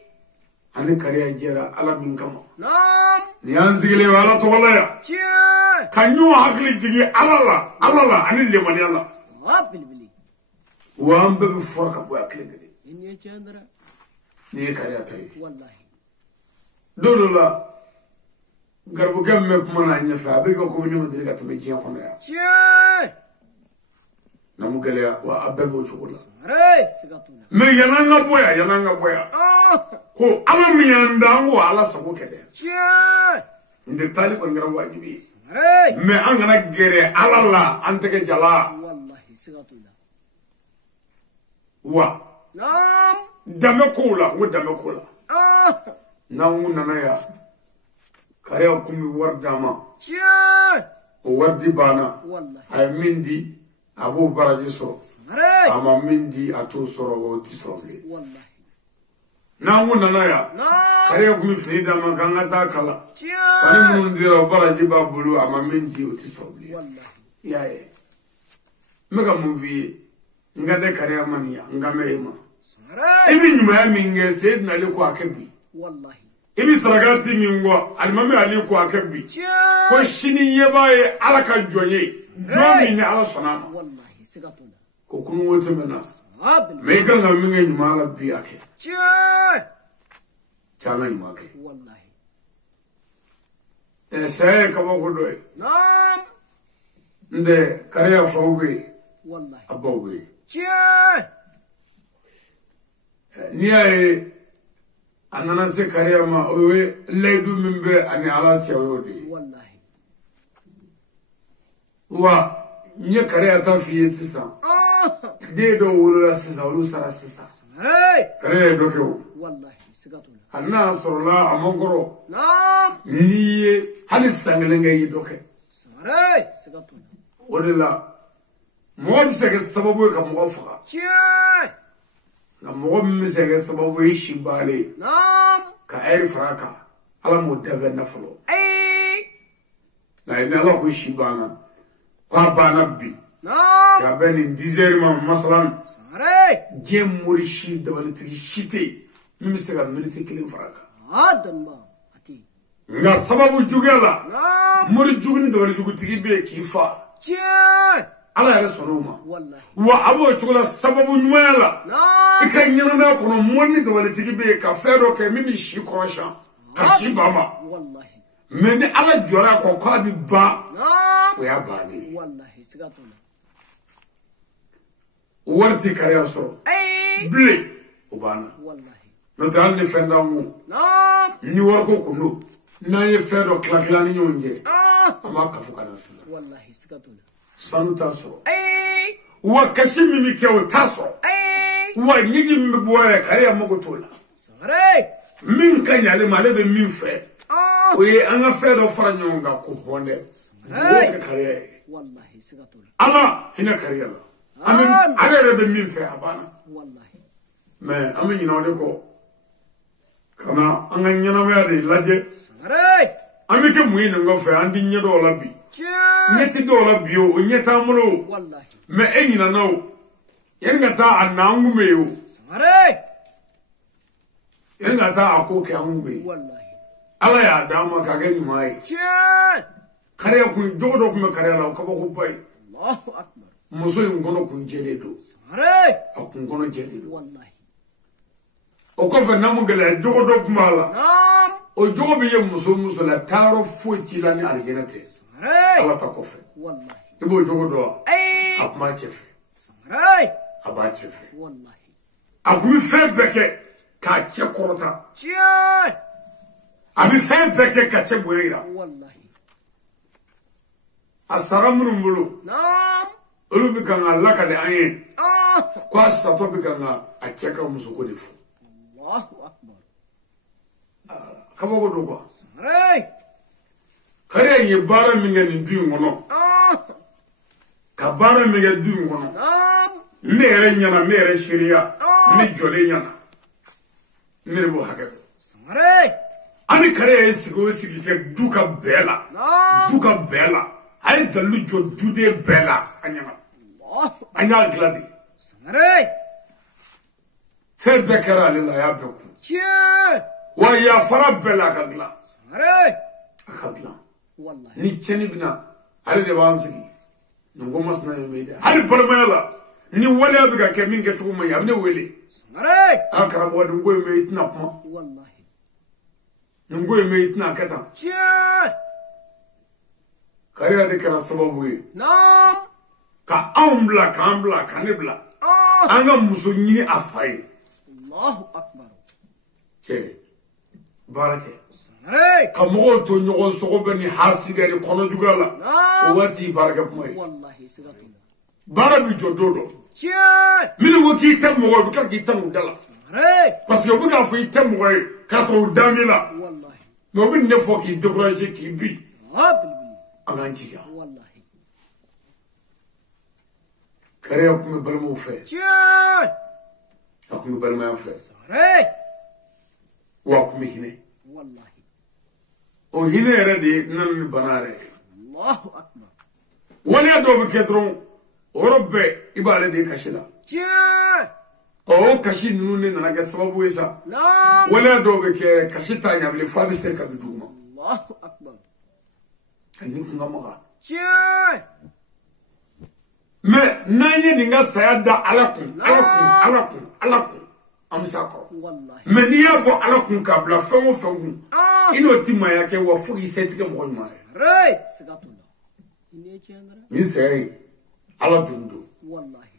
ani kariya jera ala min kama Naam. ni an zigile wala to wala ya Chia. kanyu hakli jigi alala ani le mani ala Ah, bilibili. wa am be fo ka bo akle gede Inni chandra. ni kariya tay Wallahi. dolo la garbu gamme kuma na nyafa be ko ko ni mo dirga to me jiya kono ya Chia. namu gele wa abego chukula Sangare. Sigatuna. me yananga boya Ah. ko ala miyanda ngo ala sabo kede Chia. inde tali ko ngara wajibi Sangare. me angana gere ala la anteke jala Wallahi sigatuna. wa Naam. dame kula Ah. nangu nana ya kare kumi wardama Chia. o wardi bana Wallahi. ay mindi abu baraji so Sangare. ama mindi atu soro o ti soro Wallahi. nangu nana ya Naam. kare kumi frida ma kanga ta kala Chia. pani mun dira baraji ba bulu ama mindi o ti soro Wallahi. yaye mega movie ngade kare mania ngame ma Sangare. ibi nyuma ya minge sayyidina ali ko akabi Wallahi. ibi saragati mingo almami ali ko akabi Chia. ko shini yebaye ala ka jonye jomi ni ala sonama Wallahi sigatuna. ko kunu wote mena Ah, bilibili. me kan ga minge nyuma ala bi ake Chia. tanga nyuma ake Wallahi. sai ka ba ko doy Naam. nde kariya fawbe Wallahi. abawbe Chia. ni ay anana se kariya ma owe leidu mimbe ani ala chawodi Wallahi. wa nye kariya ta fiye sisa Ah. de do wula sisa wulu sara sisa Sangare. kariya do ke Wallahi sigatuna. anna sorola amangoro Naam. niye hali sangelenga yi do ke Sangare. Sigatuna. odela mo bi se ke sababu ka mo fa Chia. na mo mi se ke sababu yi shibale Naam. ka ayri faraka ala mo deve na folo Ay. na ina ala ko shibana kwa bana bi Naam. ya beni dizeri ma masalan Sangare. jem muri shi da bani tri shite mi se ka minute kilin faraka Adan ba. Ati. nga sababu jugela Naam. muri jugni da bani jugutigi be kifa Chia. ala yare sonoma Wallahi. wa abo chugula sababu nyumala Naam. ika nyina na kono monni da bani tigi be ka fero ke mimi shi krosha ka shi bama Wallahi. meni ala jora ko ko bi ba Naam. o ya bani Wallahi sigatuna. warti kariya so Ay. ble o bana Wallahi. no dal ni fenda mu Naam. ni war ko kundo na ye fero klakla ni nyonje Ah. ama ka fuka na sisa Wallahi sigatuna. sanu taso Ay. wa kashi mimi ke o taso Ay. wa nyigi mi boye kariya mo gotola Sangare. min kanyale male be min fe Ah. o ye anga fero fara nyonga ko honde Hey. wo kariya Wallahi sigatuna. ala hina kariya la amin ale be min fe abana Wallahi. mais amin ni no de ko kana anga nyana wa de laje Sangare. ami ke muyi ngo fe andi nyedo la bi Chia. nyeti do la bi o nyeta mulo Wallahi. me enyina na o yenga ta anangu me o Sangare. yenga ta akoke angu me Wallahi. ala ya dama ka gani mai Chia. kare ku jodo ku me kare la ko ko bai Allahu akbar. muso yin gono ku jele do Sangare. akun gono jele do Wallahi. o ko fa namu gele jogo do kumala Naam. o jogo bi ye muso la taro foti la ni aljana te Sangare. ala ta ko fe Wallahi. ibo jogo do Ay. akuma chefe Sangare. aba chefe Wallahi. akumi fe beke ka che korota Chie. abi fe beke ka che boyira Wallahi. asara munun bulu Naam. olu bi kan Allah ka de anye ko Ah. sa to bi kan a che ka muso ko defu Allahu akbar. kabo ko do ko Sangare. kare ye bara min ngani du ngono Ah. ka bara min ngani du ngono Naam. ne yɛrɛ ɲana ne yɛrɛ shiriya ne jɔlen ɲana ne de b'o hakɛ dɔn Sangare. ani kare ye sigi o sigi kɛ du ka bɛɛ la Naam. du ka bɛɛ la a ye dalilu jɔ duden bɛɛ la a ɲana Allahu. an y'a dilan de Sangare. fɛn bɛɛ kɛra ale la a y'a bɛɛ kun Chie. wa yafara bɛɛ la a ka dilan Sangare. a ka dilan Wallahi. ni cɛnni bɛna ale de b'an sigi nin ko masina ye min dɛ hali balimaya la ni waleya bɛ ka kɛ min kɛcogo man ɲi a bɛ ne wele Sangare. a karamɔgɔ nin ko in mɛ i tɛna kuma Wallahi. nin ko in mɛ i tɛna kɛ tan Chie. kariya de kɛra sababu ye Naam. ka anw bila k'an bila ka ne bila Ah. an ka muso ɲini a fa ye Allahu akbar. cɛ baara kɛ Sangare. ka mɔgɔw to ɲɔgɔn sogo bɛ ni hasidiya ni kɔnɔ juguya la o Naam. waati baara kɛ kuma ye Wallahi sigatullah. baara bi jɔ don dɔ Chie. minnu ko k'i tɛ mɔgɔ ye u bɛ tila k'i ta n'u da la Sangare. parce que u bɛ k'a fɔ i tɛ mɔgɔ ye k'a sɔrɔ u da min la Wallahi. mɛ u bɛ ne fɔ k'i décourager k'i bi Ah, bilbil. an k'an jija Wallahi. kariya kun bɛ balimaw fɛ Chie. a kun bɛ balimaya fɛ Sangare. wa a kun bɛ hinɛ Wallahi. o hinɛ yɛrɛ de ye nana ni bana yɛrɛ ye Allahu akbar. waleya dɔw bɛ kɛ dɔrɔn o yɔrɔ bɛɛ i b'ale de kasi la Chie. o kasi ninnu de nana kɛ sababu ye sa Naam. waleya dɔw bɛ kɛ kasi t'a ɲabilen f'a bɛ se ka bin dugu ma Allahu akbar. ani kun ka maga Chie. mɛ n'an ye nin ka saya da ala kun ala kun an bɛ se a kɔrɔ Wallahi. mɛ n'i y'a bɔ ala kun k'a bila fɛn o fɛn kun Ah. i n'o ti maaya kɛ wa fo k'i se tigɛ mɔgɔ ɲuman ye Sangare. Sigatullah. Ini cendera. nin saya ye ala dun don Wallahi.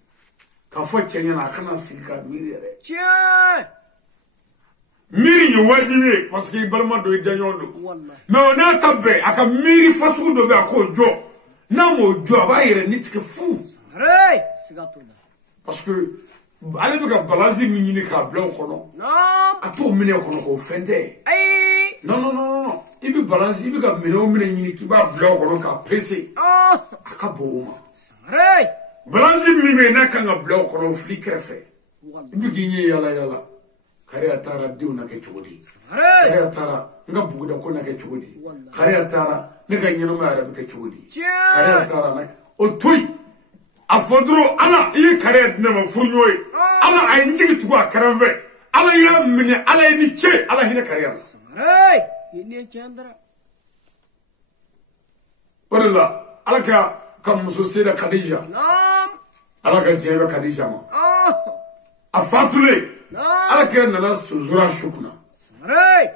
k'a fɔ cɛ ɲɛna a kana sigi ka miiri yɛrɛ Chie. miiri ye wajibi ye parce que i balima don i daɲɔgɔn don Wallahi. mɛ o n'a ta bɛɛ a ka miiri fasugu dɔ bɛ a k'o jɔ n'a m'o jɔ a b'a yɛrɛ ni tigɛ fu Sangare. Sigatullah. parce que ale bɛ ka balansi min ɲini k'a bila o kɔnɔ Naam. a t'o minɛ kɔnɔ k'o fɛn tɛ Ay. non i bɛ balansi i bɛ ka minɛ o minɛ ɲini k'i b'a bila o kɔnɔ k'a pese Ah. a ka bon o ma Sangare. balansi min bɛ yen n'a kan ka bila o kɔnɔ o fili kɛrɛfɛ i Wallahi. bɛ k'i ɲɛ yala yala kariya taara denw na kɛ cogo di Sangare. kariya taara n ka buguda ko na kɛ cogo di Wallahi. kariya taara ne ka ɲɛnamaya yɛrɛ bɛ kɛ cogo di Chie. kariya taara na o to yen a fɔ dɔrɔn ala i ye kariya di ne ma furuɲɔgɔn ye ala a ye n jigi tugu a kɛrɛfɛ ala y'a minɛ ala ye ni cɛ ala hinɛ kariya la Sangare. Ini cendera. o de la ala ka muso sera kadija Naam. ala ka diɲɛ bɛ kadija ma Ah. a fatulen Naam. ala kɛra nana sonsora su kunna Sangare.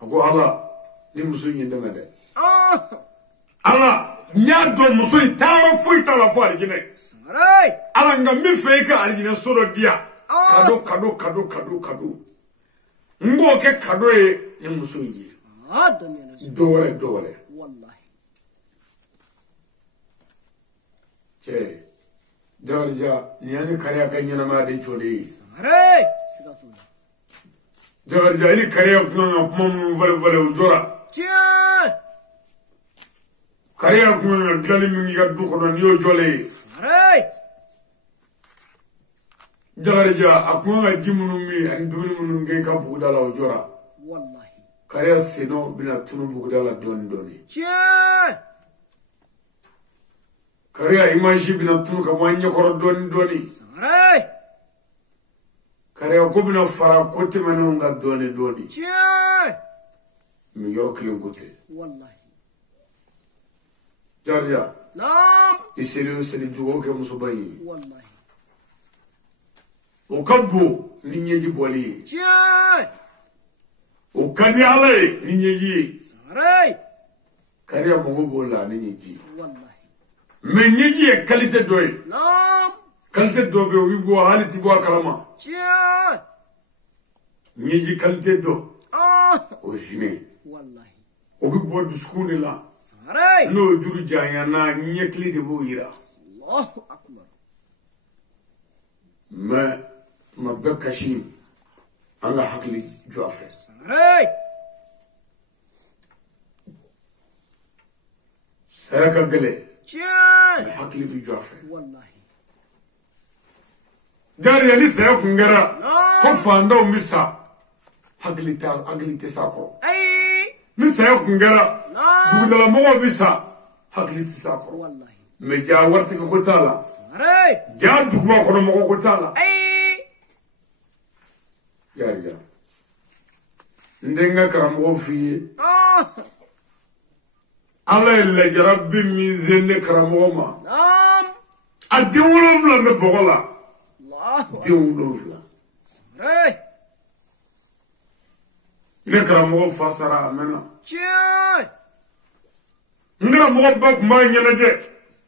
a ko ala ni muso in ye n dɛmɛ dɛ Ah. ala n y'a dɔn muso in taara foyi t'a la fo alijinɛ Sangare. ala nka n bɛ fɛ i ka alijinɛ so dɔ di yan kado n k'o kɛ kado ye ni muso in ye Ah, dunia nasi. dɔ wɛrɛ Wallahi. cɛ jawarija nin y'a ni kariya ka ɲɛnamaya de jɔlen ye Sangare. Sigatullah. jawarija i ni kariya kuma kan kuma minnu falen o jɔra Chie. kariya kuma kan dilanni min k'i ka du kɔnɔ n'i y'o jɔlen ye Sangare. jawarija a kuma ka ji minnu min ani dumuni minnu kɛ i ka buguda la o jɔra Wallahi. kariya sennɔ bɛna tunu buguda la dɔɔni Chie. kariya imansi bɛna tunu ka bɔ an ɲɛkɔrɔ dɔɔni Sangare. kariya ko bɛna fara ko tɛmɛnenw kan dɔɔni Chie. mɛ yɔrɔ kelen ko tɛ Wallahi. jawarija Naam. i seli o seli dugawu kɛ musoba in ye Wallahi. وكبو نيجي بولي جاي وكان علي نيجي ساري كاريا مغو بولا نيجي والله من نيجي كاليتي دوي نعم كاليتي دوي ويبو هالي تبوا كلاما جاي نيجي كاليتي دو وهني والله وبيبو دسكوني لا ساري نو جورو جايانا نيكلي دبو يرا الله أكبر ما بكاشين أنا حقلي جوافس ساري سياك قلي جاي حقلي في جوافس والله جاري يعني سياك نغرا نعم كفاندو مسا حقلي تساكو أي من سياك نغرا نعم بودلا مغو مسا حقلي تساكو والله مجا ورتك قتالا ساري جا دقوا كنا مغو قتالا أي جاري ندنگا كرامغو في الله اللي جرب ميزين كرامغو ما نعم أديولو فلا نبغلا الله ديولو فلا ساري نكرامغو فاسرا منا جاي نكرامغو باك ما ينجي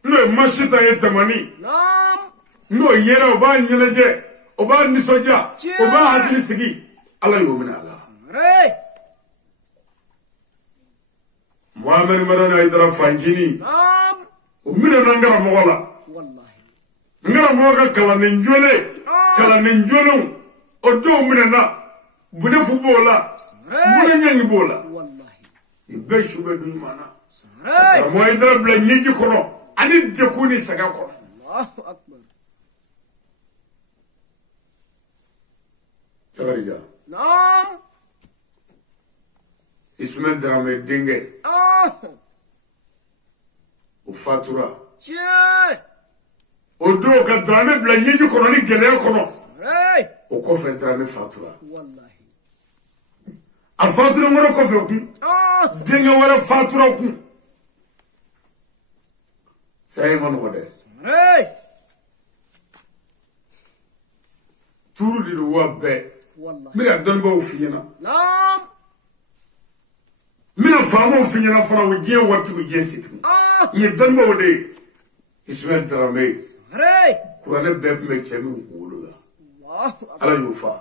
نو ماشيتا يتماني نعم نو يرا وبا ينجي وبا نسوجا وبا هاتلي سكي الله يومنا الله ساري محمد مرنا يدرا فانجيني نعم ومنا نغرا مغلا والله ngara moga kala ninjolo odo minana bune fubola bune nyangi bola والله ibeshu be dun mana ساري mo idra bla nyiji kono ani de kuni saga ko الله أكبر tawariga نعم ismail drame dinge o fatura جاي odo ka drame bla nyiji kono ni gele kono ساري o ko fe drame fatura والله al fatura ngoro ko fe ku dinge wala fatura ku say man ko des ساري turu di wa be والله mira don bo fiyena نعم mina famo fiyena fara o je watti o je situ ni don bo de ismail drame ساري kurane be me chemi ngulu الله أكبر ala yufa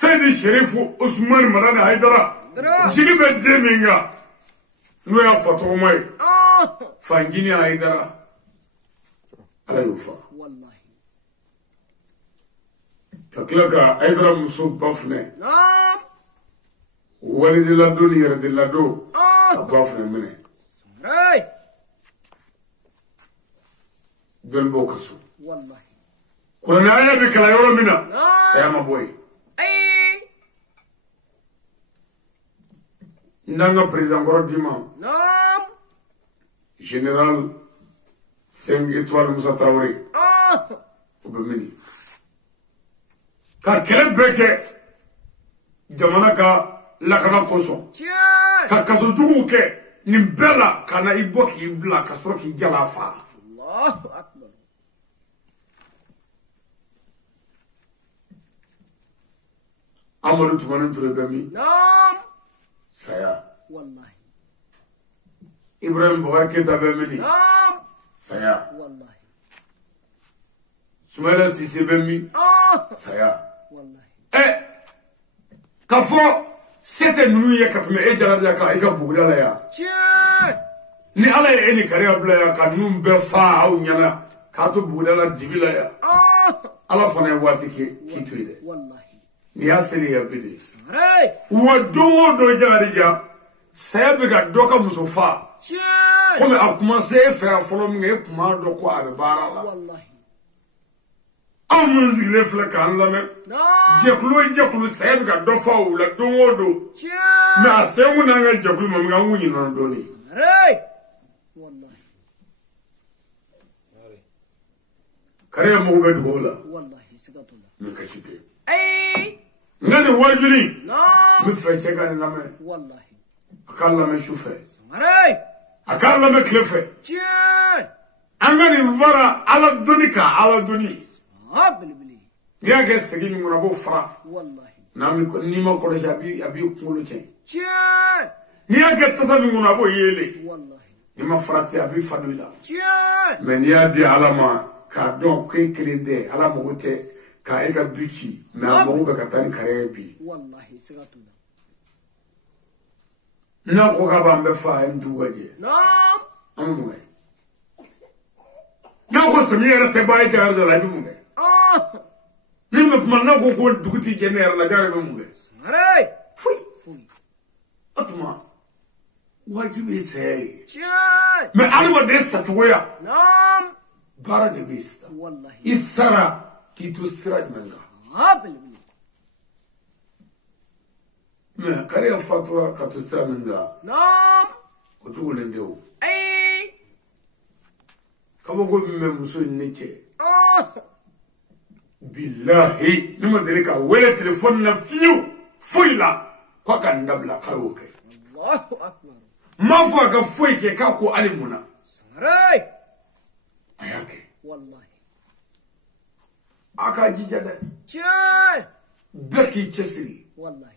Sayyid Sherifu Usman Marana Haidara jigi be deminga no ya fato mai fangini Haidara ala yufa والله taklaka Haidara muso bafne نعم walid ladun yarad ladu bafne mine ساري don bokasu والله kurane aya be kala yoro mina نعم sayama boy أي nanga president goro dima نعم général 5 étoiles Moussa Traoré ubemini ka kele beke jamana ka lakana koso جاي ka kaso jugu ke ni bela kana ibo ki bla ka soro ki jala fa الله أكبر Amadou Toumane Touré bemi نعم saya والله Ibrahim Boubacar Keita bemi نعم saya والله Soumaïla Cissé bemi saya والله kafo sete nunu ye katme e jala ka ika bugula ya جاي ni ala ye eni kariya bla ya ka num be fa aw nyana ka to bugula dibila ya ala fana wati ki tuide والله ni aseli ya bidi ساري wa dongo do jagarija sabe ga doka musofa جاي comme a commencé faire folo nge kuma do ko abe bara la والله amun zile fle kan la me نعم jekulu sabe ga do fa wala dongo do جاي na semu na nga jekulu mo nga ngunyi non do ni ساري والله kare mo be do la والله سكت الله me kashite أي ngani wajuri نعم mi fe cheka ni la me والله akalla me shufe ساري akalla me klefe جاي angani vara ala dunika ala duni بلي يا جس سجين من أبو فرا والله نامي نيما كورش أبي كمولو تين شاي يا جت تسمي من أبو يلي والله نيما فراتي أبي فدولا شاي من يادي على ما كادون كي كريندي على ما قلت كايكا بيتشي ما مو بكتاني كريبي والله سكتنا ناقو كابان بفا اندوجي نعم أمي ناقو سميرة تباي جارد لا يمونه نيم بمنا كو كو دوتي جنير لا جارد يمونه سمري فوي فوي أتما واجب يسهي شاي ما أنا ما ديس ساتويا نعم بارد بيستا والله إسرا كيتو سراج منغا بلي ما كاريا فاتورا كاتو سراج منغا نعم وتقول نديو اي كما قول من مسوي نيكي بالله نما دريكا ولا تليفون نفيو فويلا كوكا ندبلا كاروكي الله اكبر ما فوق فويكي كاكو ألمنا سمري أياكي والله أكا جيجادا شاي بكي تشستري والله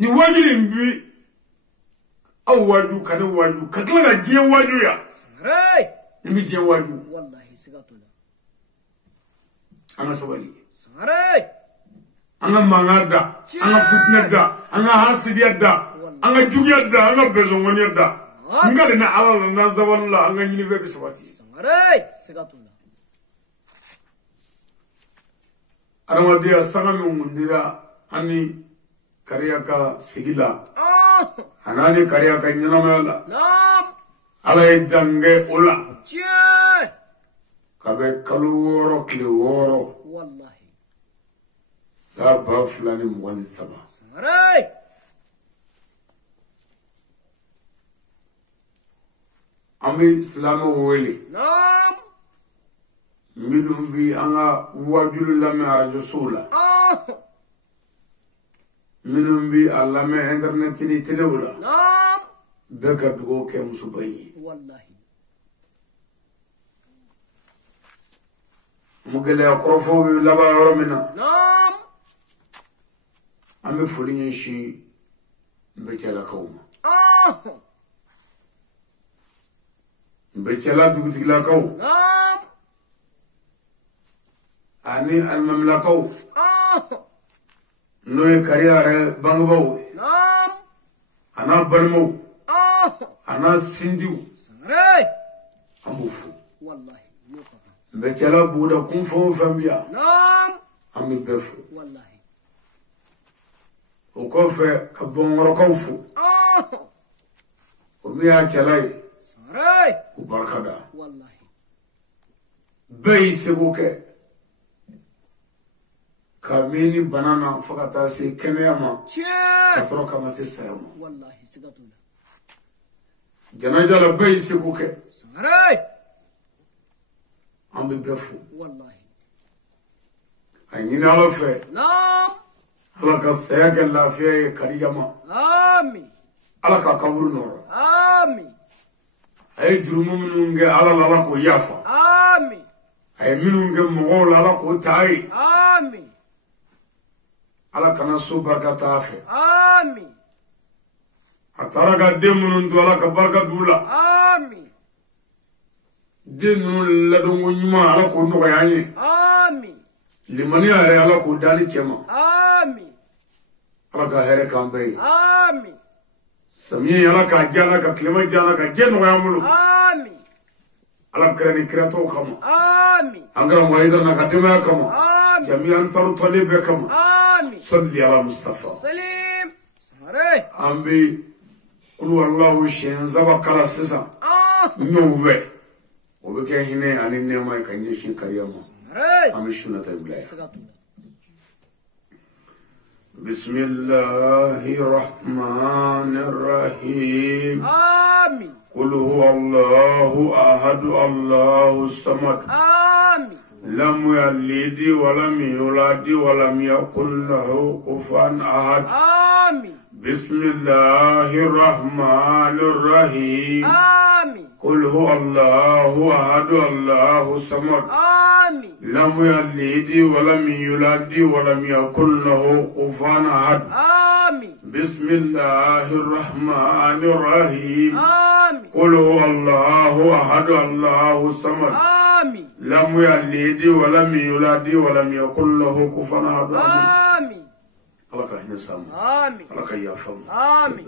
نواجه نبي أو واجو كان واجو كتلا جي واجو يا سمري نبي جي واجو والله سكتنا أنا سوالي سمري أنا مانغادا أنا فتندا أنا حاسديادا أنا جويادا أنا بزونغنيادا نقال على نازوان الله أنا ينفع بسواتي سمري سكتنا أنا ودي أسمع من منديرا أني كرياكا سيجلا أنا أني كرياكا يناملا نعم على يدانغ أولا شاي كابي كلورو كلورو والله سبا فلاني مواني سبا سمري أمي سلام وولي نعم منهم في أنا واجل لما رجسولا منهم في لما إنترنت تلولا نعم بكر بقول كم سبعي والله مقلة أقرفوا بلبا ورمنا نعم أمي فلين شيء بكلا كوما بكلا دوتي كوم نعم أني المملكة نوي كريارة بانغبو نعم أنا برمو أنا سنديو سمري أموفو والله يوقف بكلا بودا كون فون فامبيا نعم أمي بفو والله وكوفة كبون ركوفو وميا كلاي سمري وبركدا والله بيسبوكه كاميني بنانا فقط سي كنياما شاي كسرو كما سي سيما والله سكتنا جناجالا بيسبوكه سمري أمي بفو والله أيني على في نعم على كسياك الله في كريما آمين على كابور نور آمين أي جرم منونج على لا كو يافا آمين أي منونج مغول على كو تاي آمين على كنا سوبر كتافه آمين أتارا كدم منون على كبر كدولا آمين دين لدون ونما على كو نغياني آمين لمن يهري على كو داني تشما آمين على كهري كامبي آمين سمي على كجانا ككلمة جانا كجن وياملو آمين على كرني كراتو كما آمين أنغرام وايدا نكدما كما آمين جميعا فرو طالب كما آمين صلي على مصطفى سليم سمري أمبي قل والله شين زبا كلا سيسا نوفي وبكي هنا عن النعمة كنيشي كريما سمري أمي شنو تبلاي سكتنا بسم الله الرحمن الرحيم آمين قل هو الله أحد الله الصمد آمين لم يلد ولم يولد ولم يكن له كفوا أحد آمين بسم الله الرحمن الرحيم آمين قل هو الله أحد الله الصمد آمين لم يلد ولم يولد ولم يكن له كفوا أحد آمين بسم الله الرحمن الرحيم آمين قل هو الله أحد الله الصمد آمين لم يلد ولم يولد ولم يكن له كفوا أحد آمين الله كان يسامح آمين الله كان يفهم آمين